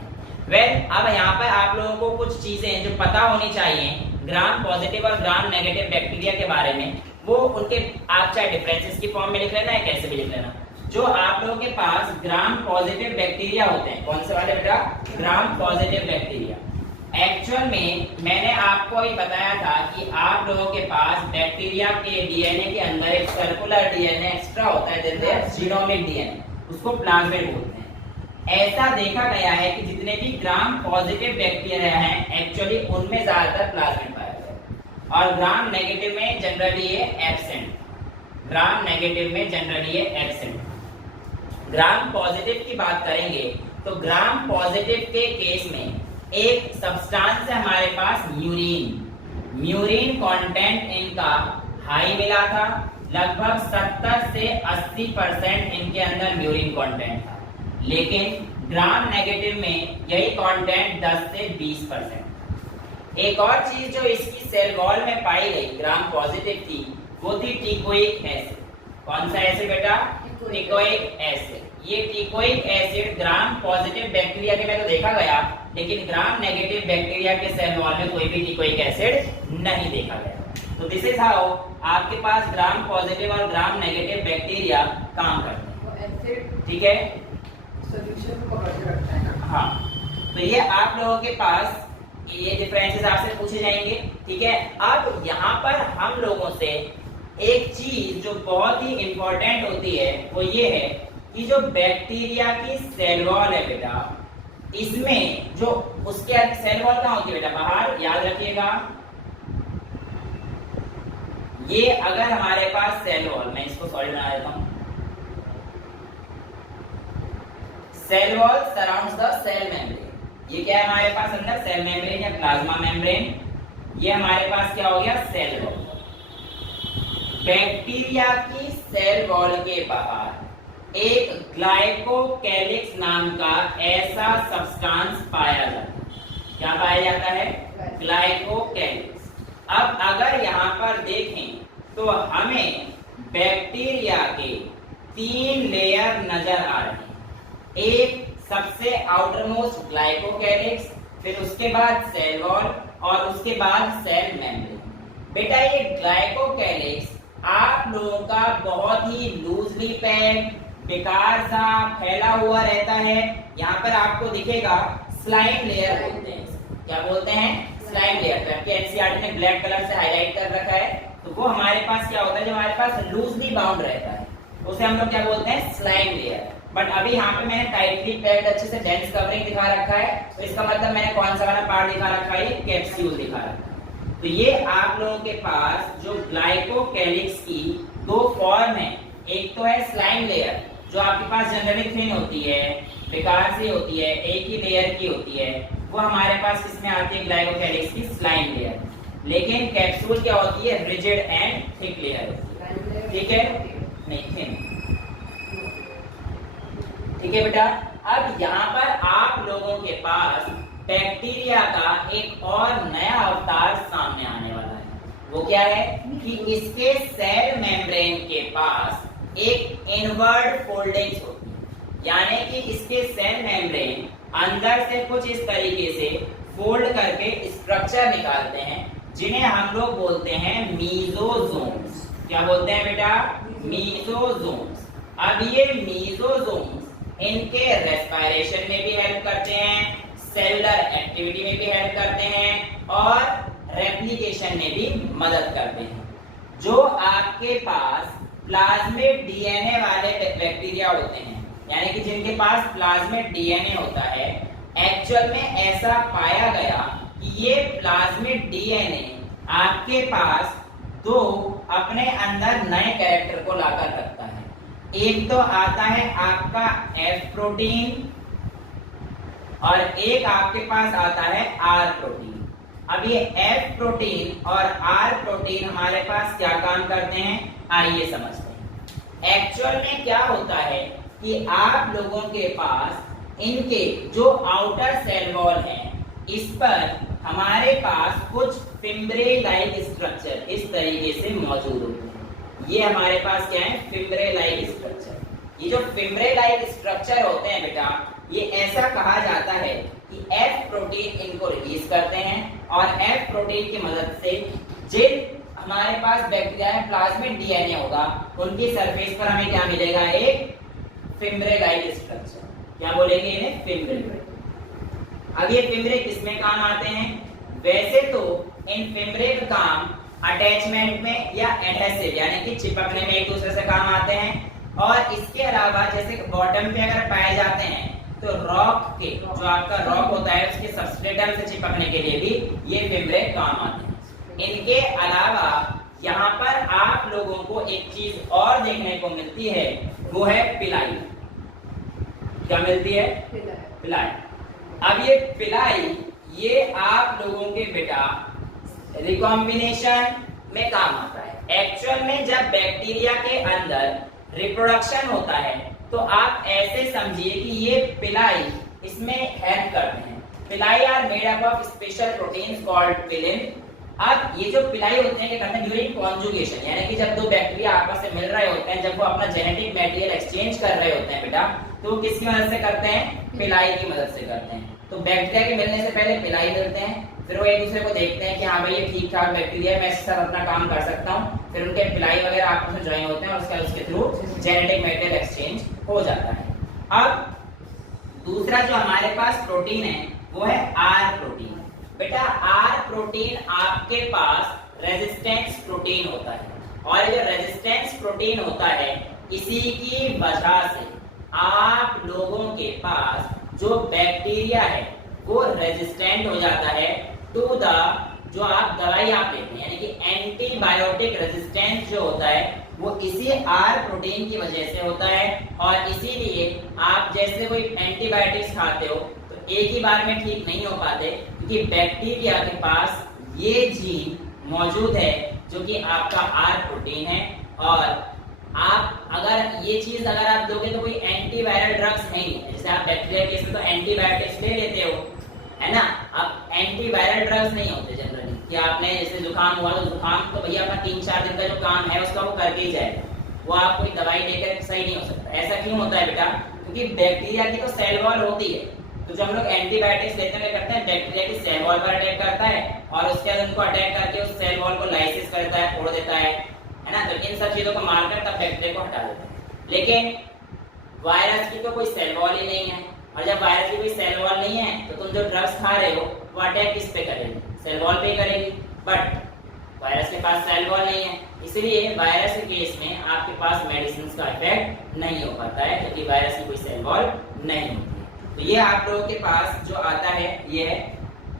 अब यहाँ पर आप लोगों को कुछ चीजें जो पता होनी चाहिए ग्राम पॉजिटिव और ग्राम नेगेटिव बैक्टीरिया के बारे में, वो उनके आप चाहे डिफरेंसेस की फॉर्म में लिख लेना है, कैसे भी लिख लेना। जो आप लोगों के पास ग्राम पॉजिटिव बैक्टीरिया होते हैं, कौन से वाले बेटा? ग्राम पॉजिटिव बैक्टीरिया। एक्चुअल में मैंने आपको ही बताया था कि आप लोगों के पास बैक्टीरिया के डीएनए के अंदर एक सर्कुलर डीएनए एक्स्ट्रा होता है, जैसे जीनोमिक डीएनए, उसको प्लाज्मिड बोलते हैं। ऐसा देखा गया है कि जितने भी ग्राम पॉजिटिव बैक्टीरिया हैं एक्चुअली उनमें ज्यादातर प्लाज्मिड पाया जाता है, और ग्राम नेगेटिव में जनरली ये एब्सेंट। ग्राम नेगेटिव में जनरली ये एब्सेंट। ग्राम पॉजिटिव की बात करेंगे तो ग्राम पॉजिटिव के केस में एक सब्सटेंस है हमारे पास म्यूरिन। म्यूरिन कंटेंट इनका हाई मिला था, लगभग 70 से 80% इनके अंदर म्यूरिन कंटेंट था। लेकिन ग्राम नेगेटिव में यही कंटेंट 10 से 20%। एक और चीज जो इसकी सेल वॉल में पाई गई ग्राम पॉजिटिव थी वो थी टिकोइक एसिड। कौन सा एसिड बेटा? Teichoic acid. ये teichoic acid gram positive bacteria के में तो देखा गया, लेकिन ग्राम नेगेटिव बैक्टीरिया के सेल वॉल में कोई भी टिकोइक एसिड नहीं देखा गया। तो दिस इज हाउ आपके पास ग्राम पॉजिटिव और ग्राम नेगेटिव बैक्टीरिया काम करते हैं। ठीक है, सॉल्यूशन को पकड़ के रखता है ना। हाँ, तो ये आप लोगों के पास ये डिफरेंसेस आपसे पूछे जाएंगे। ठीक है, अब यहाँ पर हम लोगों से एक चीज जो बहुत ही इंपॉर्टेंट होती है वो ये है कि जो बैक्टीरिया की सेल वॉल है बेटा, इसमें जो उसके सेल वॉल कहाँ होती है बेटा? बाहर। याद रखिएगा, ये अगर हमारे पास सेल वॉल, मैं इसको सॉलिड बना देता हूं। Cell wall surrounds the cell membrane. ये क्या है हमारे पास अंदर? सेल मेम्ब्रेन या प्लाज्मा मेम्ब्रेन। ये हमारे पास क्या हो गया? Cell wall. बैक्टीरिया की सेल वॉल के बाहर एक ग्लाइकोकैलिक्स नाम का ऐसा सब्सटेंस पाया जाता है। क्या पाया जाता है? ग्लाइकोकैलिक्स। अब अगर यहाँ पर देखें तो हमें बैक्टीरिया के 3 लेयर नजर आ रहे हैं। एक सबसे आउटरमोस्ट ग्लाइकोकैलिक्स, फिर उसके बाद सेल वॉल और उसके बाद सेल मेम्ब्रेन। बेटा ये ग्लाइकोकैलिक्स आप लोगों का बहुत ही लूजली पैक्ड, बेकार सा फैला हुआ रहता है। यहाँ पर आपको दिखेगा स्लाइम लेयर बोलते हैं। क्या बोलते हैं? Slime layer. तो आपके एनसीईआरटी ने ब्लैक कलर से हाईलाइट कर रखा है। तो वो हमारे पास क्या होता है, जो हमारे पास लूजली बाउंड रहता है उसे हम लोग क्या बोलते हैं? Slime layer. बट अभी यहाँ पे मैंने टाइटली पैक्ड अच्छे से डेंस कवरिंग दिखा रखा है, तो इसका मतलब मैंने कौन सा वाला पार्ट दिखा रखा है? कैप्सूल दिखा रखा है। तो ये आप लोगों के पास जो ग्लाइकोकैलिक्स की दो फॉर्म है, एक तो है स्लाइम लेयर जो आपके पास जनरली थिन होती है, बेकार सी होती है, एक ही लेयर की होती है, वो हमारे पास किसमें आती है? ग्लाइकोकैलिक्स की स्लाइम लेयर। लेकिन कैप्सूल क्या होती है? रिजिड एंड थिक लेयर होती है। ठीक है? नहीं, थिन। ठीक है बेटा। अब यहाँ पर आप लोगों के पास बैक्टीरिया का एक और नया अवतार सामने आने वाला है। वो क्या है कि इसके सेल मेम्ब्रेन के पास एक इनवर्ड फोल्डिंग्स होती है, यानी कि इसके सेल मेम्ब्रेन अंदर से कुछ इस तरीके से फोल्ड करके स्ट्रक्चर निकालते हैं, जिन्हें हम लोग बोलते हैं मीजोजोम्स। क्या बोलते हैं बेटा? मीजोजोम्स। अब ये मीजोजोम्स इनके रेस्पिरेशन में भी हेल्प करते हैं, सेलुलर एक्टिविटी में भी हेल्प करते हैं और रेप्लिकेशन में भी मदद करते हैं। जो आपके पास प्लाज्मिड डीएनए वाले बैक्टीरिया होते हैं, यानी कि जिनके पास प्लाज्मिड डीएनए होता है, एक्चुअल में ऐसा पाया गया कि ये प्लाज्मिड डीएनए आपके पास दो अपने अंदर नए कैरेक्टर को लाकर रखता है। एक तो आता है आपका एफ प्रोटीन और एक आपके पास आता है आर प्रोटीन। अब ये एफ प्रोटीन और आर प्रोटीन हमारे पास क्या काम करते हैं, आइए समझते हैं। एक्चुअल में क्या होता है कि आप लोगों के पास इनके जो आउटर सेल वॉल है, इस पर हमारे पास कुछ फिम्ब्रे लाइक स्ट्रक्चर इस तरीके से मौजूद होते हैं। ये हमारे पास क्या है? Fimbriae like structure. ये जो फिम्ब्रे लाइक स्ट्रक्चर होते हैं बेटा, ये ऐसा कहा जाता है कि एफ प्रोटीन इनको रिलीज करते हैं और एफ प्रोटीन की मदद से जिन हमारे पास बैक्टीरिया में प्लाज्मिड डीएनए होगा, उनकी सरफेस पर हमें क्या मिलेगा? एक फिम्ब्रे लाइक स्ट्रक्चर। क्या बोलेंगे इन्हें? फिम्ब्रे। अब ये फिम्ब्रे किसमें काम आते हैं? वैसे तो इन फिम्ब्रे का काम अटैचमेंट में या एडहेसिव यानी कि चिपकने में एक दूसरे से काम आते हैं, और इसके अलावा जैसे बॉटम पे अगर पाए जाते हैं तो रॉक के जो आपका रॉक होता है उसके सबस्ट्रेटम से चिपकने के लिए भी ये फिम्ब्रे काम आते हैं। इनके अलावा यहाँ पर आप लोगों को एक चीज और देखने को मिलती है, वो है पिलाई। क्या मिलती है? पिलाई। अब ये पिलाई ये आप लोगों के बेटा रिकॉम्बिनेशन में काम आता है। एक्चुअल में जब बैक्टीरिया के अंदर रिप्रोडक्शन होता है तो आप ऐसे समझिए कि ये पिलाई इसमें हेल्प करते हैं। Pili are made up of special proteins called pilin. अब ये जो पिलाई होते हैं क्या करते हैं? ड्यूरिंग कॉन्जुगेशन, यानी कि जब दो बैक्टीरिया आपस में मिल रहे होते हैं, जब वो अपना जेनेटिक मटेरियल एक्सचेंज कर रहे होते हैं बेटा, तो वो किसकी मदद से करते हैं? पिलाई की मदद से करते हैं। तो बैक्टीरिया के मिलने से पहले पिलाई मिलते हैं, फिर वो एक दूसरे को देखते हैं कि हाँ भाई ये ठीक ठाक बैक्टीरिया है, मैं इसके साथ अपना काम कर सकता हूँ, फिर उनके पिलाई वगैरह आपस में ज्वाइन होते हैं और उसके थ्रू जेनेटिक मटेरियल एक्सचेंज हो जाता है। अब दूसरा जो हमारे पास प्रोटीन है वो है आर प्रोटीन। बेटा आर प्रोटीन आपके पास रेजिस्टेंस प्रोटीन होता है, और ये जो रेजिस्टेंस प्रोटीन होता है इसी की वजह से आप लोगों के पास जो बैक्टीरिया है वो रेजिस्टेंट हो जाता है टू द जो आप दवाई आप लेते हैं, यानी कि एंटीबायोटिक रेजिस्टेंस जो होता है वो इसी आर प्रोटीन की वजह से होता है। और इसीलिए आप जैसे कोई एंटीबायोटिक्स खाते हो तो एक ही बार में ठीक नहीं हो पाते, क्योंकि बैक्टीरिया के पास ये जीन मौजूद है जो कि आपका आर प्रोटीन है। और आप अगर ये चीज अगर आप दोगे तो कोई एंटीवायरल ड्रग्स नहीं है, जैसे आप बैक्टीरिया केस में तो एंटीबायोटिक्स ले लेते हो, है ना। अब एंटीवायरल ड्रग्स नहीं होते जनरली कि आपने जैसे जुकाम हुआ तो जुकाम तो भैया अपना 3-4 दिन का जो काम है उसका वो करके ही जाएगा, वो आप कोई दवाई लेकर सही नहीं हो सकता। ऐसा क्यों होता है बेटा? क्योंकि बैक्टीरिया की तो सेल वॉल होती है, तो जब हम लोग एंटीबायोटिक्स लेते हैं करते हैं बैक्टीरिया की सेल वॉल पर अटैक करता है और उसके बाद उनको अटैक करके उस सेल वॉल को लाइसिस करता है, तोड़ देता है ना। तो इन सब चीजों को मारकर तब बैक्टीरिया को हटा देता है। लेकिन वायरस की तो कोई सेल वॉल ही नहीं है, और जब वायरस की कोई सेल वॉल नहीं है तो तुम जो ड्रग्स खा रहे हो वो अटैक किस पे करेगी, सेल वॉल पे करेगी। बट वायरस के पास सेल वॉल नहीं है, इसलिए वायरस के केस में आपके पास मेडिसिन का इफेक्ट नहीं हो पाता है, क्योंकि वायरस की कोई सेल वॉल नहीं होती। तो ये आप लोगों के पास जो आता है ये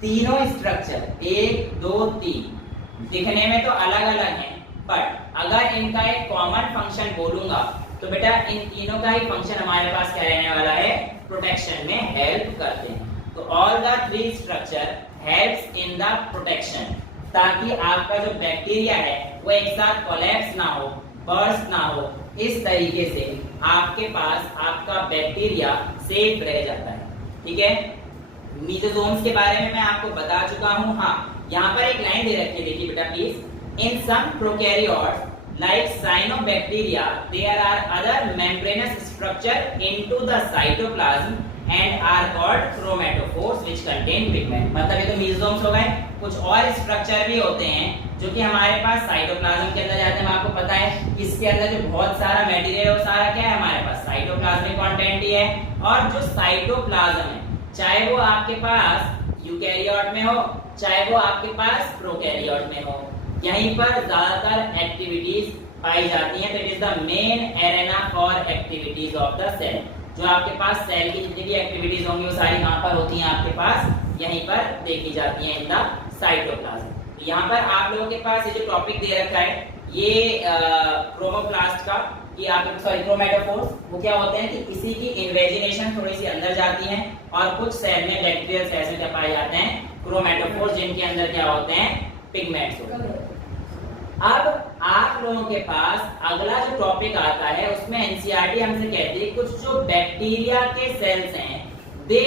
तीनों स्ट्रक्चर 1 2 3 दिखने में तो अलग अलग हैं, बट अगर इनका एक कॉमन फंक्शन बोलूंगा तो बेटा इन तीनों का ही फंक्शन हमारे पास क्या रहने वाला है, प्रोटेक्शन में हेल्प करते हैं। तो all the 3 structure helps in the protection, ताकि आपका जो बैक्टीरिया है वो एक साथ कोलैप्स ना हो, बर्स्ट ना हो, इस तरीके से आपके पास आपका बैक्टीरिया सेफ रह जाता है। ठीक है, मीजोसोम्स के बारे में मैं आपको बता चुका हूं। हाँ, यहाँ पर एक लाइन दे रखी है, देखिए बेटा please. In some prokaryotes like cyanobacteria there are other membranous structure into the cytoplasm and are called chromatophores which contain pigment। मतलब ये तो मीजोसोम्स हो गए, कुछ और स्ट्रक्चर भी होते हैं जो कि हमारे पास साइटोप्लाज्म के अंदर जाते हैं। आपको पता है इसके अंदर जो बहुत सारा मटेरियल है वो सारा क्या है हमारे पास, साइटोप्लाज्मिक कंटेंट ही है। और जो साइटोप्लाज्म है, चाहे वो आपके पास यूकैरियोट में हो, चाहे वो आपके पास प्रोकैरियोट में हो, यहीं पर ज्यादातर एक्टिविटीज पाई जाती हैं। तो it is the main arena for activities of the cell. जो आपके पास सेल की जितनी भी एक्टिविटीज होंगी वो सारी कहां पर होती हैं, आपके पास यहीं पर देखी जाती हैं, इन द साइटोप्लाज्म। तो यहाँ पर आप लोगों के पास ये जो टॉपिक दे रखा है ये क्रोमोप्लास्ट का, ये आपके सॉरी क्रोमेटोफोर्स, वो क्या होते हैं कि किसी की इन्वेजिनेशन थोड़ी सी अंदर जाती है और कुछ सेल में बैक्टीरियल सेल्स में क्या पाए जाते हैं, क्रोमेटोफोर्स, जिनके अंदर क्या होते हैं, पिगमेंट्स होते हैं। अब आप लोगों के पास अगला जो टॉपिक आता है उसमें एनसीईआरटी हमसे कहती है कुछ जो बैक्टीरिया के सेल्स हैं they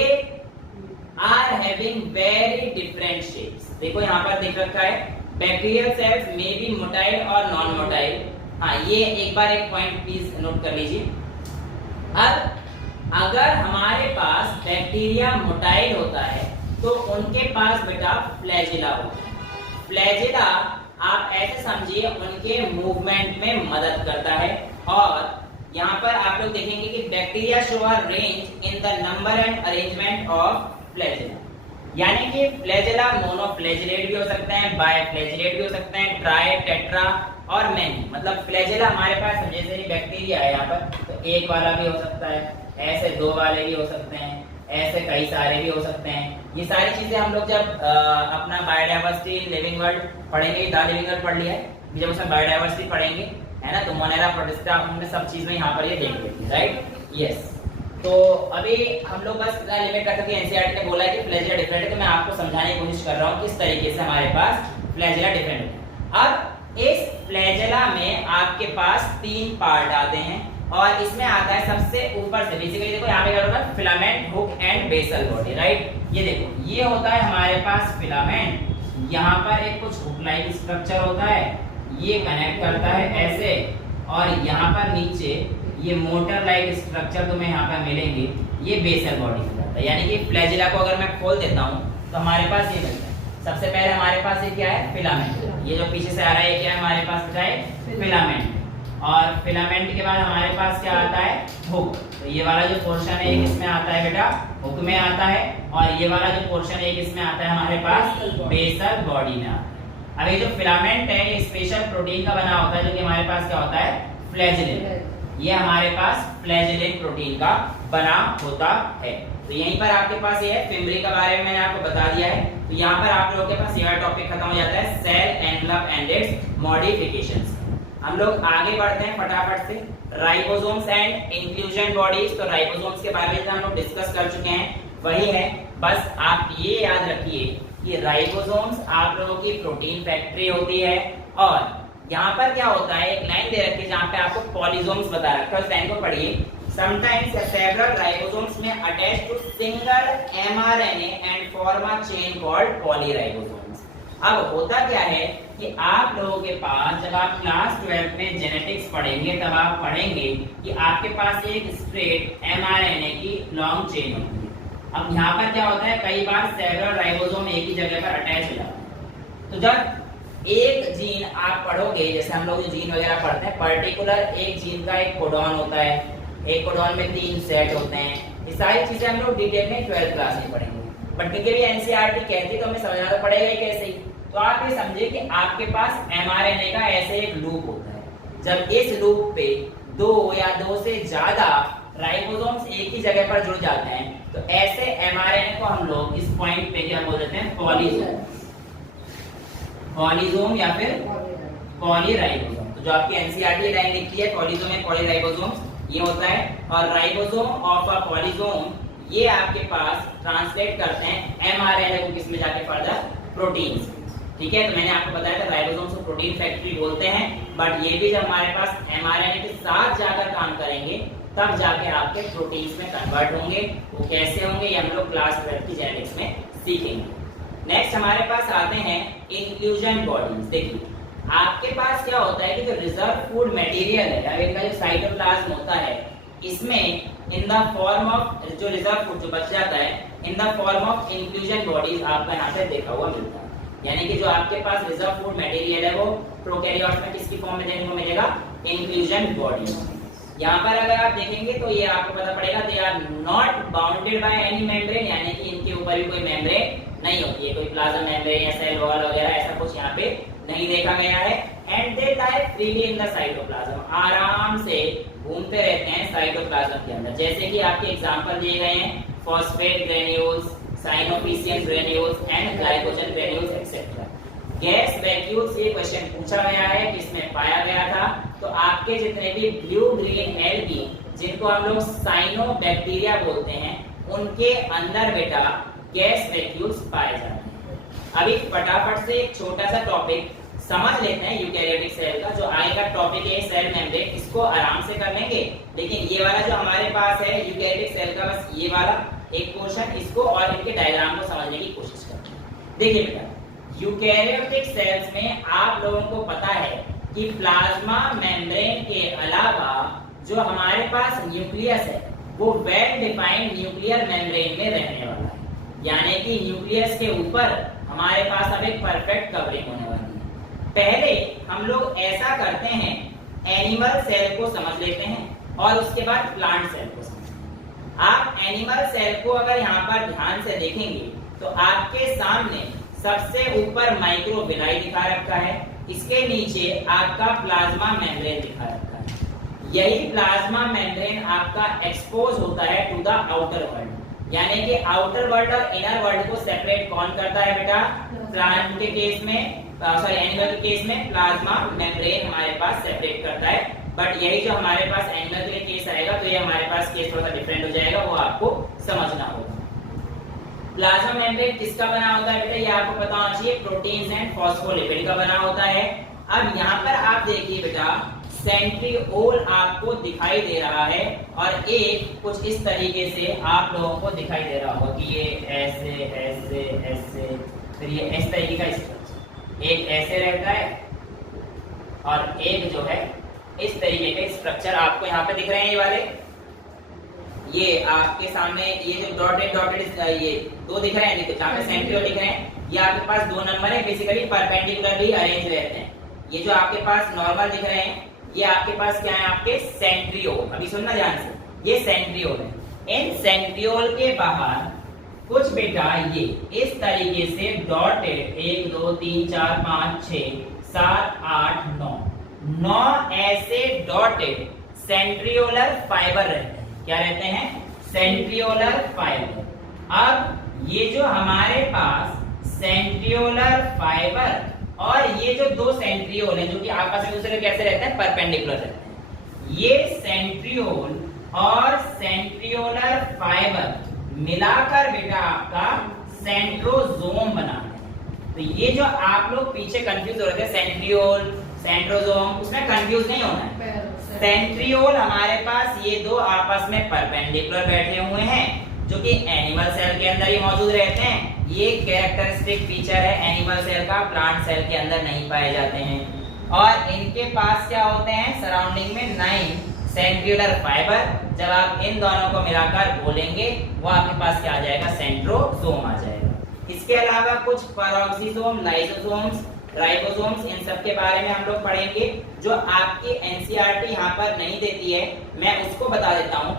are having very different shapes. देखो यहाँ पर देख रखा है bacterial cells may be motile और नॉन मोटाइल। हाँ, ये एक बार एक पॉइंट प्लीज नोट कर लीजिए। अब अगर हमारे पास बैक्टीरिया मोटाइल होता है तो उनके पास बेटा फ्लैजिला होता है। फ्लैजिला आप ऐसे समझिए उनके मूवमेंट में मदद करता है। और यहाँ पर आप लोग देखेंगे कि bacteria show a range in the number and arrangement of flagella, यानी कि फ्लैजिला मोनोफ्लैजिलेट भी हो सकते हैं, बायफ्लैजिलेट भी हो सकते हैं, ट्राई, टेट्रा और मैनी। मतलब फ्लैजिला हमारे पास जैसे बैक्टीरिया है यहाँ पर तो एक वाला भी हो सकता है, ऐसे 2 वाले भी हो सकते हैं, ऐसे कई सारे भी हो सकते हैं। ये सारी चीजें हम लोग जब अपना बायोडायवर्सिटी लिविंग वर्ल्ड पढ़ेंगे, द लिविंग वर्ल्ड पढ़ लिया है, जब उसमें बायोडायवर्सिटी पढ़ेंगे है ना, तो मोनेरा प्रोटिस्टा हमने सब चीज में यहाँ पर ये देख ली, राइट, यस। तो अभी हम लोग बस इतना लिमिट रखते कि एनसीईआरटी ने बोला है कि फ्लैजिला डिफरेंट है, तो मैं आपको समझाने की कोशिश कर रहा हूँ किस तरीके से हमारे पास फ्लैजिला डिफरेंट है। अब इस फ्लैजिला में आपके पास 3 पार्ट आते हैं और इसमें आता है सबसे ऊपर से, बेसिकली देखो यहाँ पे क्या होता है, filament, hook and basal body, right. ये देखो ये होता है हमारे पास फिलामेंट, यहाँ पर एक कुछ हुक लाइक स्ट्रक्चर होता है, ये कनेक्ट करता है ऐसे, और यहाँ पर नीचे ये मोटर लाइक स्ट्रक्चर तुम्हें यहाँ पर मिलेंगे, ये बेसल बॉडी से जाता है। यानी कि फ्लैजिला को अगर मैं खोल देता हूँ तो हमारे पास ये मिलता है। सबसे पहले हमारे पास ये क्या है, फिलामेंट, ये जो पीछे से आ रहा है ये क्या है हमारे पास, क्या है, फिलामेंट। और फिलामेंट के बाद हमारे पास क्या आता है, हुक। तो ये वाला जो पोर्शन है किसमें आता है बेटा, हुक में आता है, और ये वाला जो पोर्शन है किसमें आता है हमारे पास, बेसल बॉडी में आता है। अब ये जो फिलामेंट है ये स्पेशल प्रोटीन का बना होता है जो कि हमारे पास क्या होता है, फ्लैजिलिन। ये हमारे पास फ्लैजिलिन प्रोटीन का बना होता है। तो यहीं पर आपके पास ये है, फिम्बरी के बारे में मैंने आपको बता दिया है। तो यहाँ पर आप लोगों के पास यह टॉपिक खत्म हो जाता है, cell envelope and its modifications. हम लोग आगे बढ़ते हैं फटाफट से, राइबोसोम्स एंड इंक्लूजन बॉडीज। तो राइबोसोम्स के बारे में हम लोग डिस्कस कर चुके हैं, वही है, बस आप ये याद रखिए कि राइबोसोम्स आप लोगों की प्रोटीन फैक्ट्री होती है। और यहाँ पर क्या होता है, एक लाइन दे रखी है जहाँ पे आपको पॉलीसोम्स बता रखा है, उस लाइन को पढ़िए। Sometimes several ribosomes may attach to single mRNA and form a chain called polyribosomes। अब होता क्या है कि आप लोगों के पास जब आप क्लास 12 में जेनेटिक्स पढ़ेंगे तब आप पढ़ेंगे कि आपके पास एक स्ट्रेट mRNA की लॉन्ग चेन होती है। अब यहाँ पर क्या होता है, कई बार सेवरल राइबोसोम एक ही जगह पर अटैच हो जाते हैं। तो जब एक जीन आप पढ़ोगे, जैसे हम लोग जो जीन वगैरह पढ़ते हैं, पर्टिकुलर एक जीन का एक कोडॉन होता है, एक कोडॉन में 3 सेट होते हैं। ये सारी चीजें हम लोग डिटेल में 12th क्लास में पढ़ेंगे, बट क्योंकि भी एनसीईआरटी कहती तो हमें समझना तो पड़ेगा ही कैसे ही। तो आप ये समझिए कि आपके पास एमआरएनए का ऐसे एक लूप होता है। जब इस लूप पे 2 या 2 से ज्यादा राइबोसोम्स एक ही जगह पर जुड़ जाते हैं, तो ऐसे एमआरएनए को हम लोग इस पॉइंट पे क्या बोल देते हैं, पॉलीसोम, पॉलीसोम या फिर पॉलीराइबोसोम। तो जो आपकी एनसीईआरटी लाइन लिखी है पॉलीसोम एंड पॉलीराइबोसोम, ये होता है। और राइबोसोम ऑफ अ पॉलीसोम ये आपके पास ट्रांसलेट करते हैं एमआरएनए को किस में जाके, फर्दर प्रोटीन्स। ठीक है, तो मैंने आपको बताया था राइबोसोम्स को प्रोटीन फैक्ट्री बोलते हैं, बट ये भी जब हमारे पास एमआरएनए के साथ जाकर काम करेंगे तब जाके आपके प्रोटीन्स में कन्वर्ट होंगे। वो कैसे होंगे ये हम लोग क्लास 12 की जेनेटिक्स में सीखेंगे। नेक्स्ट हमारे पास आते हैं इंक्लूजन बॉडीज। देखिए आपके पास क्या होता है कि जो रिजर्व फूड मटेरियल है या इनका जो साइटोप्लाज्म होता है, इसमें इन द फॉर्म ऑफ जो रिजर्व फूड जो बच जाता है in the form of inclusion bodies आपका यहाँ पे देखा हुआ मिलता है। यानी कि जो आपके पास रिजर्व फूड मटेरियल है वो प्रोकैरियोट्स में किसकी फॉर्म में देखने को मिलेगा, इंक्लूजन बॉडीज। यहाँ पर अगर आप देखेंगे तो ये आपको पता पड़ेगा they are not bounded by any membrane, यानी कि इनके ऊपर भी कोई मेम्ब्रेन नहीं होती है, कोई प्लाज्मा मेम्ब्रेन या सेल वॉल वगैरह ऐसा कुछ यहाँ पे नहीं देखा गया है। And they live freely in the cytoplasm, आराम से घूमते रहते हैं साइटोप्लाज्म के अंदर। जैसे कि आपके एग्जांपल दिए गए हैं phosphate granules, cyanophycean granules and glycogen granules et cetera. Gas vacuole से क्वेश्चन पूछा गया है किसमें पाया गया था, तो आपके जितने भी ब्लू ग्रीन एल्गी जिनको हम लोग साइनोबैक्टीरिया बोलते हैं उनके अंदर बेटा गैस वैक्यूल्स पाए जाते हैं। अभी फटाफट से एक छोटा सा टॉपिक समझ लेते हैं यूकैरियोटिक सेल का। जो आएगा टॉपिक है सेल मेम्ब्रेन, इसको आराम से कर लेंगे, लेकिन ये वाला जो हमारे पास है यूकैरियोटिक सेल का बस ये वाला एक पोर्शन, इसको और इनके डायग्राम को समझने की कोशिश करते हैं। देखिए बेटा यूकैरियोटिक सेल्स में आप लोगों को पता है कि प्लाज्मा मेम्ब्रेन के अलावा जो हमारे पास न्यूक्लियस है वो वेल डिफाइंड न्यूक्लियर मेम्ब्रेन में रहने वाला है। यानी कि न्यूक्लियस के ऊपर हमारे पास अब एक परफेक्ट कवरिंग होने वाली है। पहले हम लोग ऐसा करते हैं, एनिमल सेल को समझ लेते हैं और उसके बाद प्लांट सेल को समझते हैं। आप एनिमल सेल को अगर यहाँ पर ध्यान से देखेंगे तो आपके सामने सबसे ऊपर माइक्रोविलाई दिखा रखा है, इसके नीचे आपका प्लाज्मा मेम्ब्रेन दिखा रखा है। यही प्लाज्मा मेम्ब्रेन आपका एक्सपोज होता है टू द आउटर वर्ल्ड, यानी कि आउटर वर्ल्ड और इनर वर्ल्ड को सेपरेट कौन करता है बेटा, प्लांट के केस में सॉरी एनिमल के केस में प्लाज्मा मेम्ब्रेन हमारे पास सेपरेट करता है। बट यही जो हमारे पास एनिमल के केस आएगा तो ये हमारे पास केस थोड़ा सा डिफरेंट हो जाएगा, वो आपको समझना होगा। प्लाज्मा मेम्ब्रेन किसका बना होता है बेटा, ये आपको पता होना चाहिए, प्रोटीन्स एंड फॉस्फोलिपिड का बना होता है। अब यहाँ पर आप देखिए बेटा सेंट्रिओल आपको दिखाई दे रहा है और एक कुछ इस तरीके से आप लोगों को दिखाई दे रहा होगा कि ये ऐसे ऐसे ऐसे, फिर ये इस तरीके का स्ट्रक्चर, एक ऐसे रहता है और एक जो है इस तरीके के स्ट्रक्चर आपको यहाँ पे दिख रहे हैं। ये वाले ये आपके सामने ये जो डॉटेड डॉटेड ये 2 दिख रहे हैं, देखो जहाँ पे सेंट्रिओल दिख रहे हैं, ये आपके पास 2 नंबर है, बेसिकली परपेंडिकुलरली अरेंज रहते हैं। ये जो आपके पास नॉर्मल दिख रहे हैं ये आपके पास क्या है, आपके सेंट्रिओल। अभी सुनना ध्यान से, ये सेंट्रिओल है। इन सेंट्रिओल के बाहर कुछ बेटा ये इस तरीके से डॉटेड 1 2 3 4 5 6 7 8 9 ऐसे डॉटेड सेंट्रिओलर फाइबर रहते हैं। क्या रहते हैं, सेंट्रिओलर फाइबर। अब ये जो हमारे पास सेंट्रिओलर फाइबर और ये जो 2 सेंट्रिओल हैं जो कि आपस में दूसरे कैसे रहते हैं, परपेंडिकुलर रहते हैं। ये सेंट्रिओल और सेंट्रिओलर फाइबर मिलाकर बेटा आपका सेंट्रोजोम बनाते हैं। तो ये जो आप लोग पीछे कंफ्यूज हो रहे थे सेंट्रिओल सेंट्रोजोम, उसमें कंफ्यूज नहीं होना है। सेंट्रिओल हमारे पास ये 2 आपस में परपेंडिकुलर बैठे हुए हैं जो कि एनिमल सेल के अंदर ही मौजूद रहते हैं। ये कैरेक्टरिस्टिक फीचर है एनिमल सेल का, प्लांट सेल के अंदर नहीं पाए जाते हैं। और इनके पास क्या होते हैं, सराउंडिंग में 9 सेंट्रिओलर फाइबर। जब आप इन दोनों को मिलाकर बोलेंगे वो आपके पास क्या आ जाएगा, सेंट्रोजोम आ जाएगा। इसके अलावा कुछ पैरोक्सिसोम, लाइसोसोम्स राइबोसोम्स, इन सब के बारे में हम लोग पढ़ेंगे। जो आपकी एनसीईआरटी यहाँ पर नहीं देती है, मैं उसको बता देता हूँ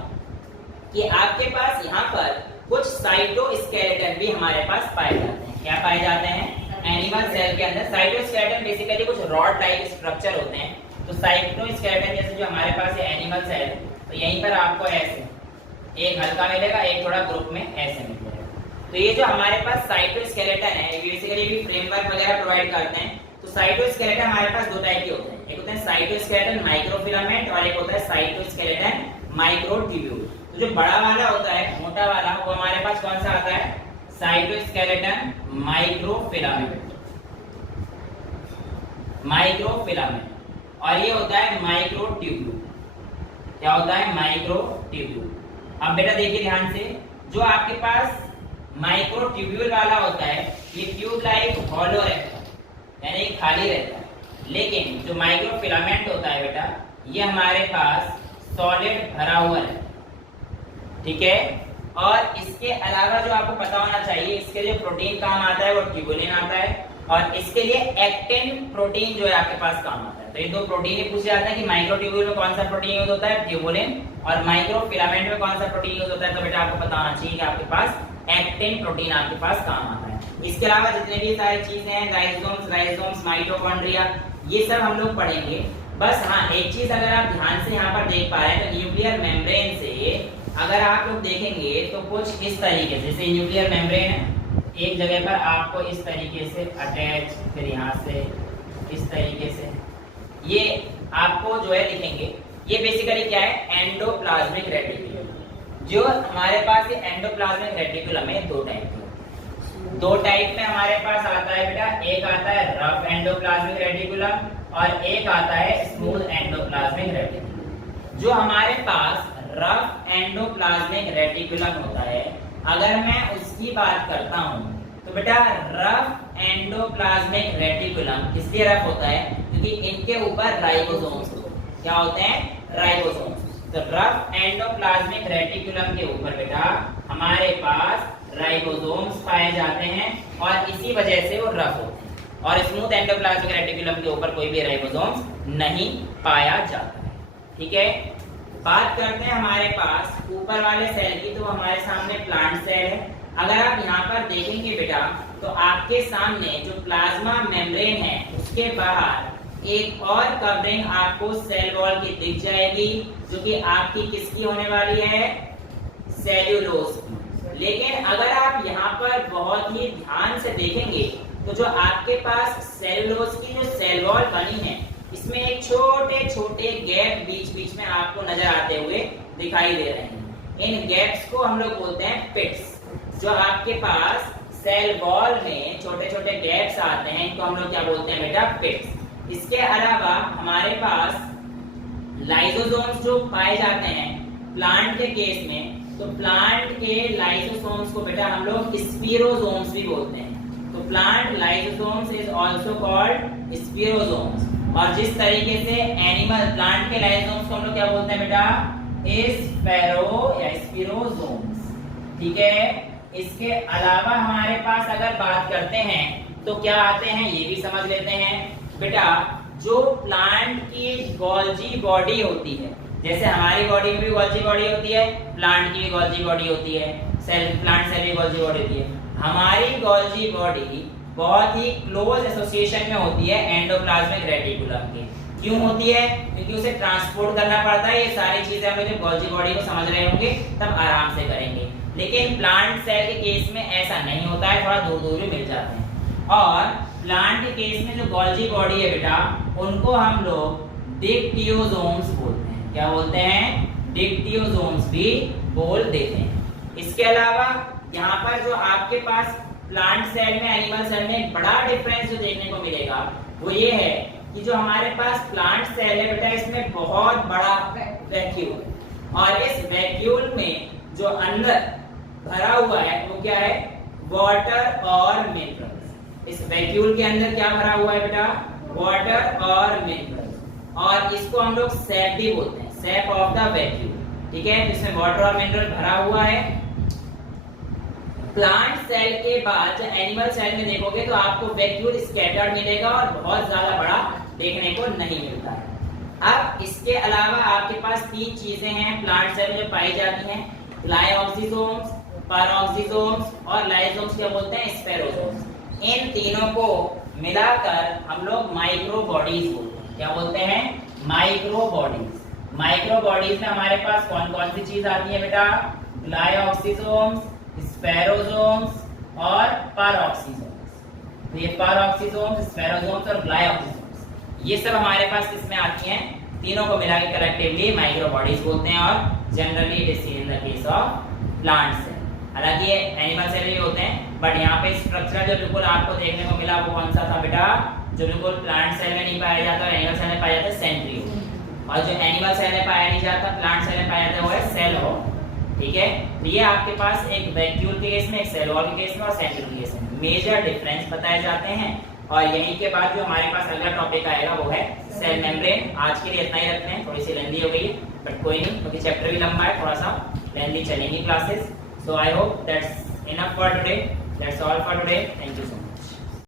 कि आपके पास यहाँ पर कुछ साइटोस्केलेटन भी हमारे पास पाए जाते हैं। क्या पाए जाते हैं? एनिमल सेल के अंदर साइटोस्केलेटन बेसिकली कुछ रॉड टाइप स्ट्रक्चर होते हैं। तो साइटोस्केलेटन जैसे जो हमारे पास है एनिमल सेल, तो यहीं पर आपको ऐसे एक हल्का मिलेगा, एक थोड़ा ग्रुप में ऐसे मिलेगा। तो ये जो हमारे पास साइटोस्केलेटन है, ये बेसिकली भी फ्रेमवर्क वगैरह प्रोवाइड करते हैं। तो साइटोस्केलेटन हमारे पास दो टाइप के होते हैं, एक होता है साइटोस्केलेटन माइक्रोफिलामेंट और एक होता है साइटोस्केलेटन माइक्रोट्यूब्यूल। तो जो बड़ा वाला होता है, मोटा वाला, वो हमारे पास कौन सा आता है? Cytoskeleton microfilament, microfilament. और ये होता है माइक्रोट्यूब्यूल। क्या होता है? माइक्रोट्यूब्यूल। अब बेटा देखिए ध्यान से, जो आपके पास माइक्रोट्यूब्यूल वाला होता है, ये ट्यूब लाइक हॉलो रहता है, यानी खाली रहता है। लेकिन जो माइक्रोफिलामेंट होता है बेटा, ये हमारे पास सॉलिड भरा हुआ रहता है, ठीक है। और इसके अलावा जो आपको पता होना चाहिए, इसके जो प्रोटीन काम आता है वो ट्यूबुलिन आता है, और इसके लिए एक्टिन प्रोटीन जो है आपके पास काम आता है। तो ये दो प्रोटीन ही पूछे जाते हैं कि माइक्रोट्यूब्यूल में कौन सा प्रोटीन यूज होता है? ट्यूबुलिन। और माइक्रोफिलामेंट में कौन सा प्रोटीन यूज होता है? तो बेटा आपको पता होना चाहिए कि आपके पास एक्टिन प्रोटीन आपके पास काम आता है। इसके अलावा जितने भी सारी चीजें हैं, राइजोम्स, माइटोकॉन्ड्रिया, ये सब हम लोग पढ़ेंगे। बस हाँ, एक चीज अगर आप ध्यान से यहाँ पर देख पा रहे हैं, तो न्यूक्लियर मेम्ब्रेन से अगर आप लोग देखेंगे तो कुछ इस तरीके से, जैसे न्यूक्लियर मेम्ब्रेन है, एक जगह पर आपको इस तरीके से अटैच, फिर यहाँ से इस तरीके से, ये आपको जो है दिखेंगे। ये बेसिकली क्या है? Endoplasmic reticulum. जो हमारे पास ये एंडोप्लाज्मिक रेटिकुलम है, दो टाइप के, दो टाइप में हमारे पास आता है बेटा। एक आता है रफ एंडोप्लाज्मिक रेटिकुलम और एक आता है स्मूथ एंडोप्लाज्मिक रेटिकुलम। जो हमारे पास रफ एंडोप्लाज्मिक रेटिकुलम होता है, अगर मैं उसकी बात करता हूं, तो बेटा रफ एंडोप्लाज्मिक रेटिकुलम किसलिए रफ होता है? क्योंकि इनके ऊपर राइबोसोम्स होते हैं। क्या होते हैं? राइबोसोम्स। तो रफ एंडोप्लाज्मिक रेटिकुलम के ऊपर बेटा हमारे पास राइबोसोम्स पाए जाते हैं, और इसी वजह से वो रफ होते हैं। और स्मूथ एंडोप्लाज्मिक रेटिकुलम के ऊपर कोई भी राइबोसोम्स नहीं पाया जाता है, ठीक है। बात करते हैं हमारे पास ऊपर वाले सेल की, तो हमारे सामने प्लांट सेल है। अगर आप यहाँ पर देखेंगे बेटा, तो आपके सामने जो प्लाज्मा मेम्ब्रेन है, उसके बाहर एक और कवरिंग आपको सेल वॉल की दिख जाएगी, जो कि आपकी किसकी होने वाली है? सेल्यूलोज की। लेकिन अगर आप यहाँ पर बहुत ही ध्यान से देखेंगे, तो जो आपके पास सेल्यूलोज की जो सेल वॉल बनी है, इसमें एक छोटे छोटे गैप बीच बीच में आपको नजर आते हुए दिखाई दे रहे हैं। इन गैप्स को हम लोग बोलते हैं पिट्स। जो आपके पास सेल वॉल में छोटे छोटे गैप्स आते हैं, इनको हम लोग क्या बोलते हैं बेटा? पिट्स। इसके अलावा हमारे पास लाइसोसोम्स जो पाए जाते हैं प्लांट के केस में, तो प्लांट के लाइसोसोम्स को बेटा हम लोग स्पिरोसोम्स भी बोलते हैं। तो plant lysosomes is also called spherosomes. और जिस तरीके से एनिमल प्लांट के लाइसोसोम्स को हम लोग क्या बोलते हैं बेटा? स्पैरो या स्पिरोसोम्स, ठीक है। इसके अलावा हमारे पास अगर बात करते हैं तो क्या आते हैं, ये भी समझ लेते हैं बेटा। जो प्लांट की गोल्जी बॉडी होती है, जैसे हमारी बॉडी में भी गोल्जी बॉडी होती है, प्लांट की भी गोल्जी बॉडी होती है, प्लांट सेल भी गोल्जी बॉडी होती है। हमारी गोल्जी बॉडी बहुत ही क्लोज एसोसिएशन में होती है एंडोप्लाज्मिक रेटिकुलम के। क्यों होती है? क्योंकि उसे ट्रांसपोर्ट करना पड़ता है। ये सारी चीजें हम जब गोल्जी बॉडी को समझ रहे होंगे तब आराम से करेंगे। लेकिन प्लांट सेल के केस में ऐसा नहीं होता है, थोड़ा दूर दूर मिल जाते हैं। और प्लांट के केस में जो गोल्जी बॉडी है बेटा, उनको हम लोग डिक्टियोसोम्स बोलते हैं। क्या बोलते हैं? डिक्टियोसोम्स भी बोल देते हैं। इसके अलावा यहाँ पर जो आपके पास प्लांट सेल में, एनिमल सेल में एक बड़ा डिफरेंस जो देखने को मिलेगा, वो ये है कि जो हमारे पास प्लांट सेल है बेटा, इसमें बहुत बड़ा वैक्यूल, और इस वैक्यूल में जो अंदर भरा हुआ है वो क्या है? वाटर और मिनरल्स। इस वैक्यूल के अंदर क्या भरा हुआ है बेटा? वाटर और मिनरल्स। और इसको हम लोग सैप भी बोलते हैं, सैप ऑफ द वैक्यूल, ठीक है। इसमें वाटर और मिनरल भरा हुआ है। प्लांट सेल के बाद एनिमल सेल में देखोगे तो आपको वैक्यूल स्कैटर्ड मिलेगा और बहुत ज्यादा बड़ा देखने को नहीं मिलता है। अब इसके अलावा आपके पास तीन चीजें हैं प्लांट सेल में जो पाई जाती हैं, ग्लाइऑक्सिसोम्स, पैरोक्सिसोम्स और लाइसोम्स, क्या बोलते हैं, स्पेरोसोम्स। इन तीनों को मिलाकर हम लोग माइक्रो बॉडीज बोलते हैं। क्या बोलते हैं, माइक्रो बॉडीज। माइक्रो बॉडीज में हमारे पास कौन कौन सी चीज आती है बेटा, ग्लाइऑक्सिसोम्स, स्पेरोसोम्स और पैरोक्सिसोम्स। तो ये पैरोक्सिसोम्स, स्पेरोसोम्स और ग्लाइऑक्सिसोम्स ये सब हमारे पास किसमें आती हैं, तीनों को मिला के कलेक्टिवली माइक्रो बॉडीज बोलते हैं और generally it is seen in the case of plant cell. हालांकि ये एनिमल सेल भी होते हैं, बट यहाँ पे स्ट्रक्चर जो बिल्कुल आपको देखने को मिला वो कौन सा था बेटा, जो बिल्कुल प्लांट सेल में नहीं पाया जाता और एनिमल सेल में पाया जाता है, सेंट्रियोल। और जो एनिमल सेल में पाया नहीं जाता, प्लांट सेल में पाया जाता है, वो है सेल वॉल। ठीक है, तो ये आपके पास एक वैक्यूल के केस में, एक सेल वॉल के केस में और सेंट्रियोल के केस में मेजर डिफरेंस बताए जाते हैं। और यहीं के बाद जो हमारे पास अगला टॉपिक आएगा वो है सेल मेम्ब्रेन। आज के लिए इतना ही रखते हैं, थोड़ी सी लेंदी हो गई है बट कोई नहीं, क्योंकि चैप्टर भी लंबा है, थोड़ा सा लेंदी चलेंगी classes. So I hope that's enough for today. That's all for today. Thank you so much.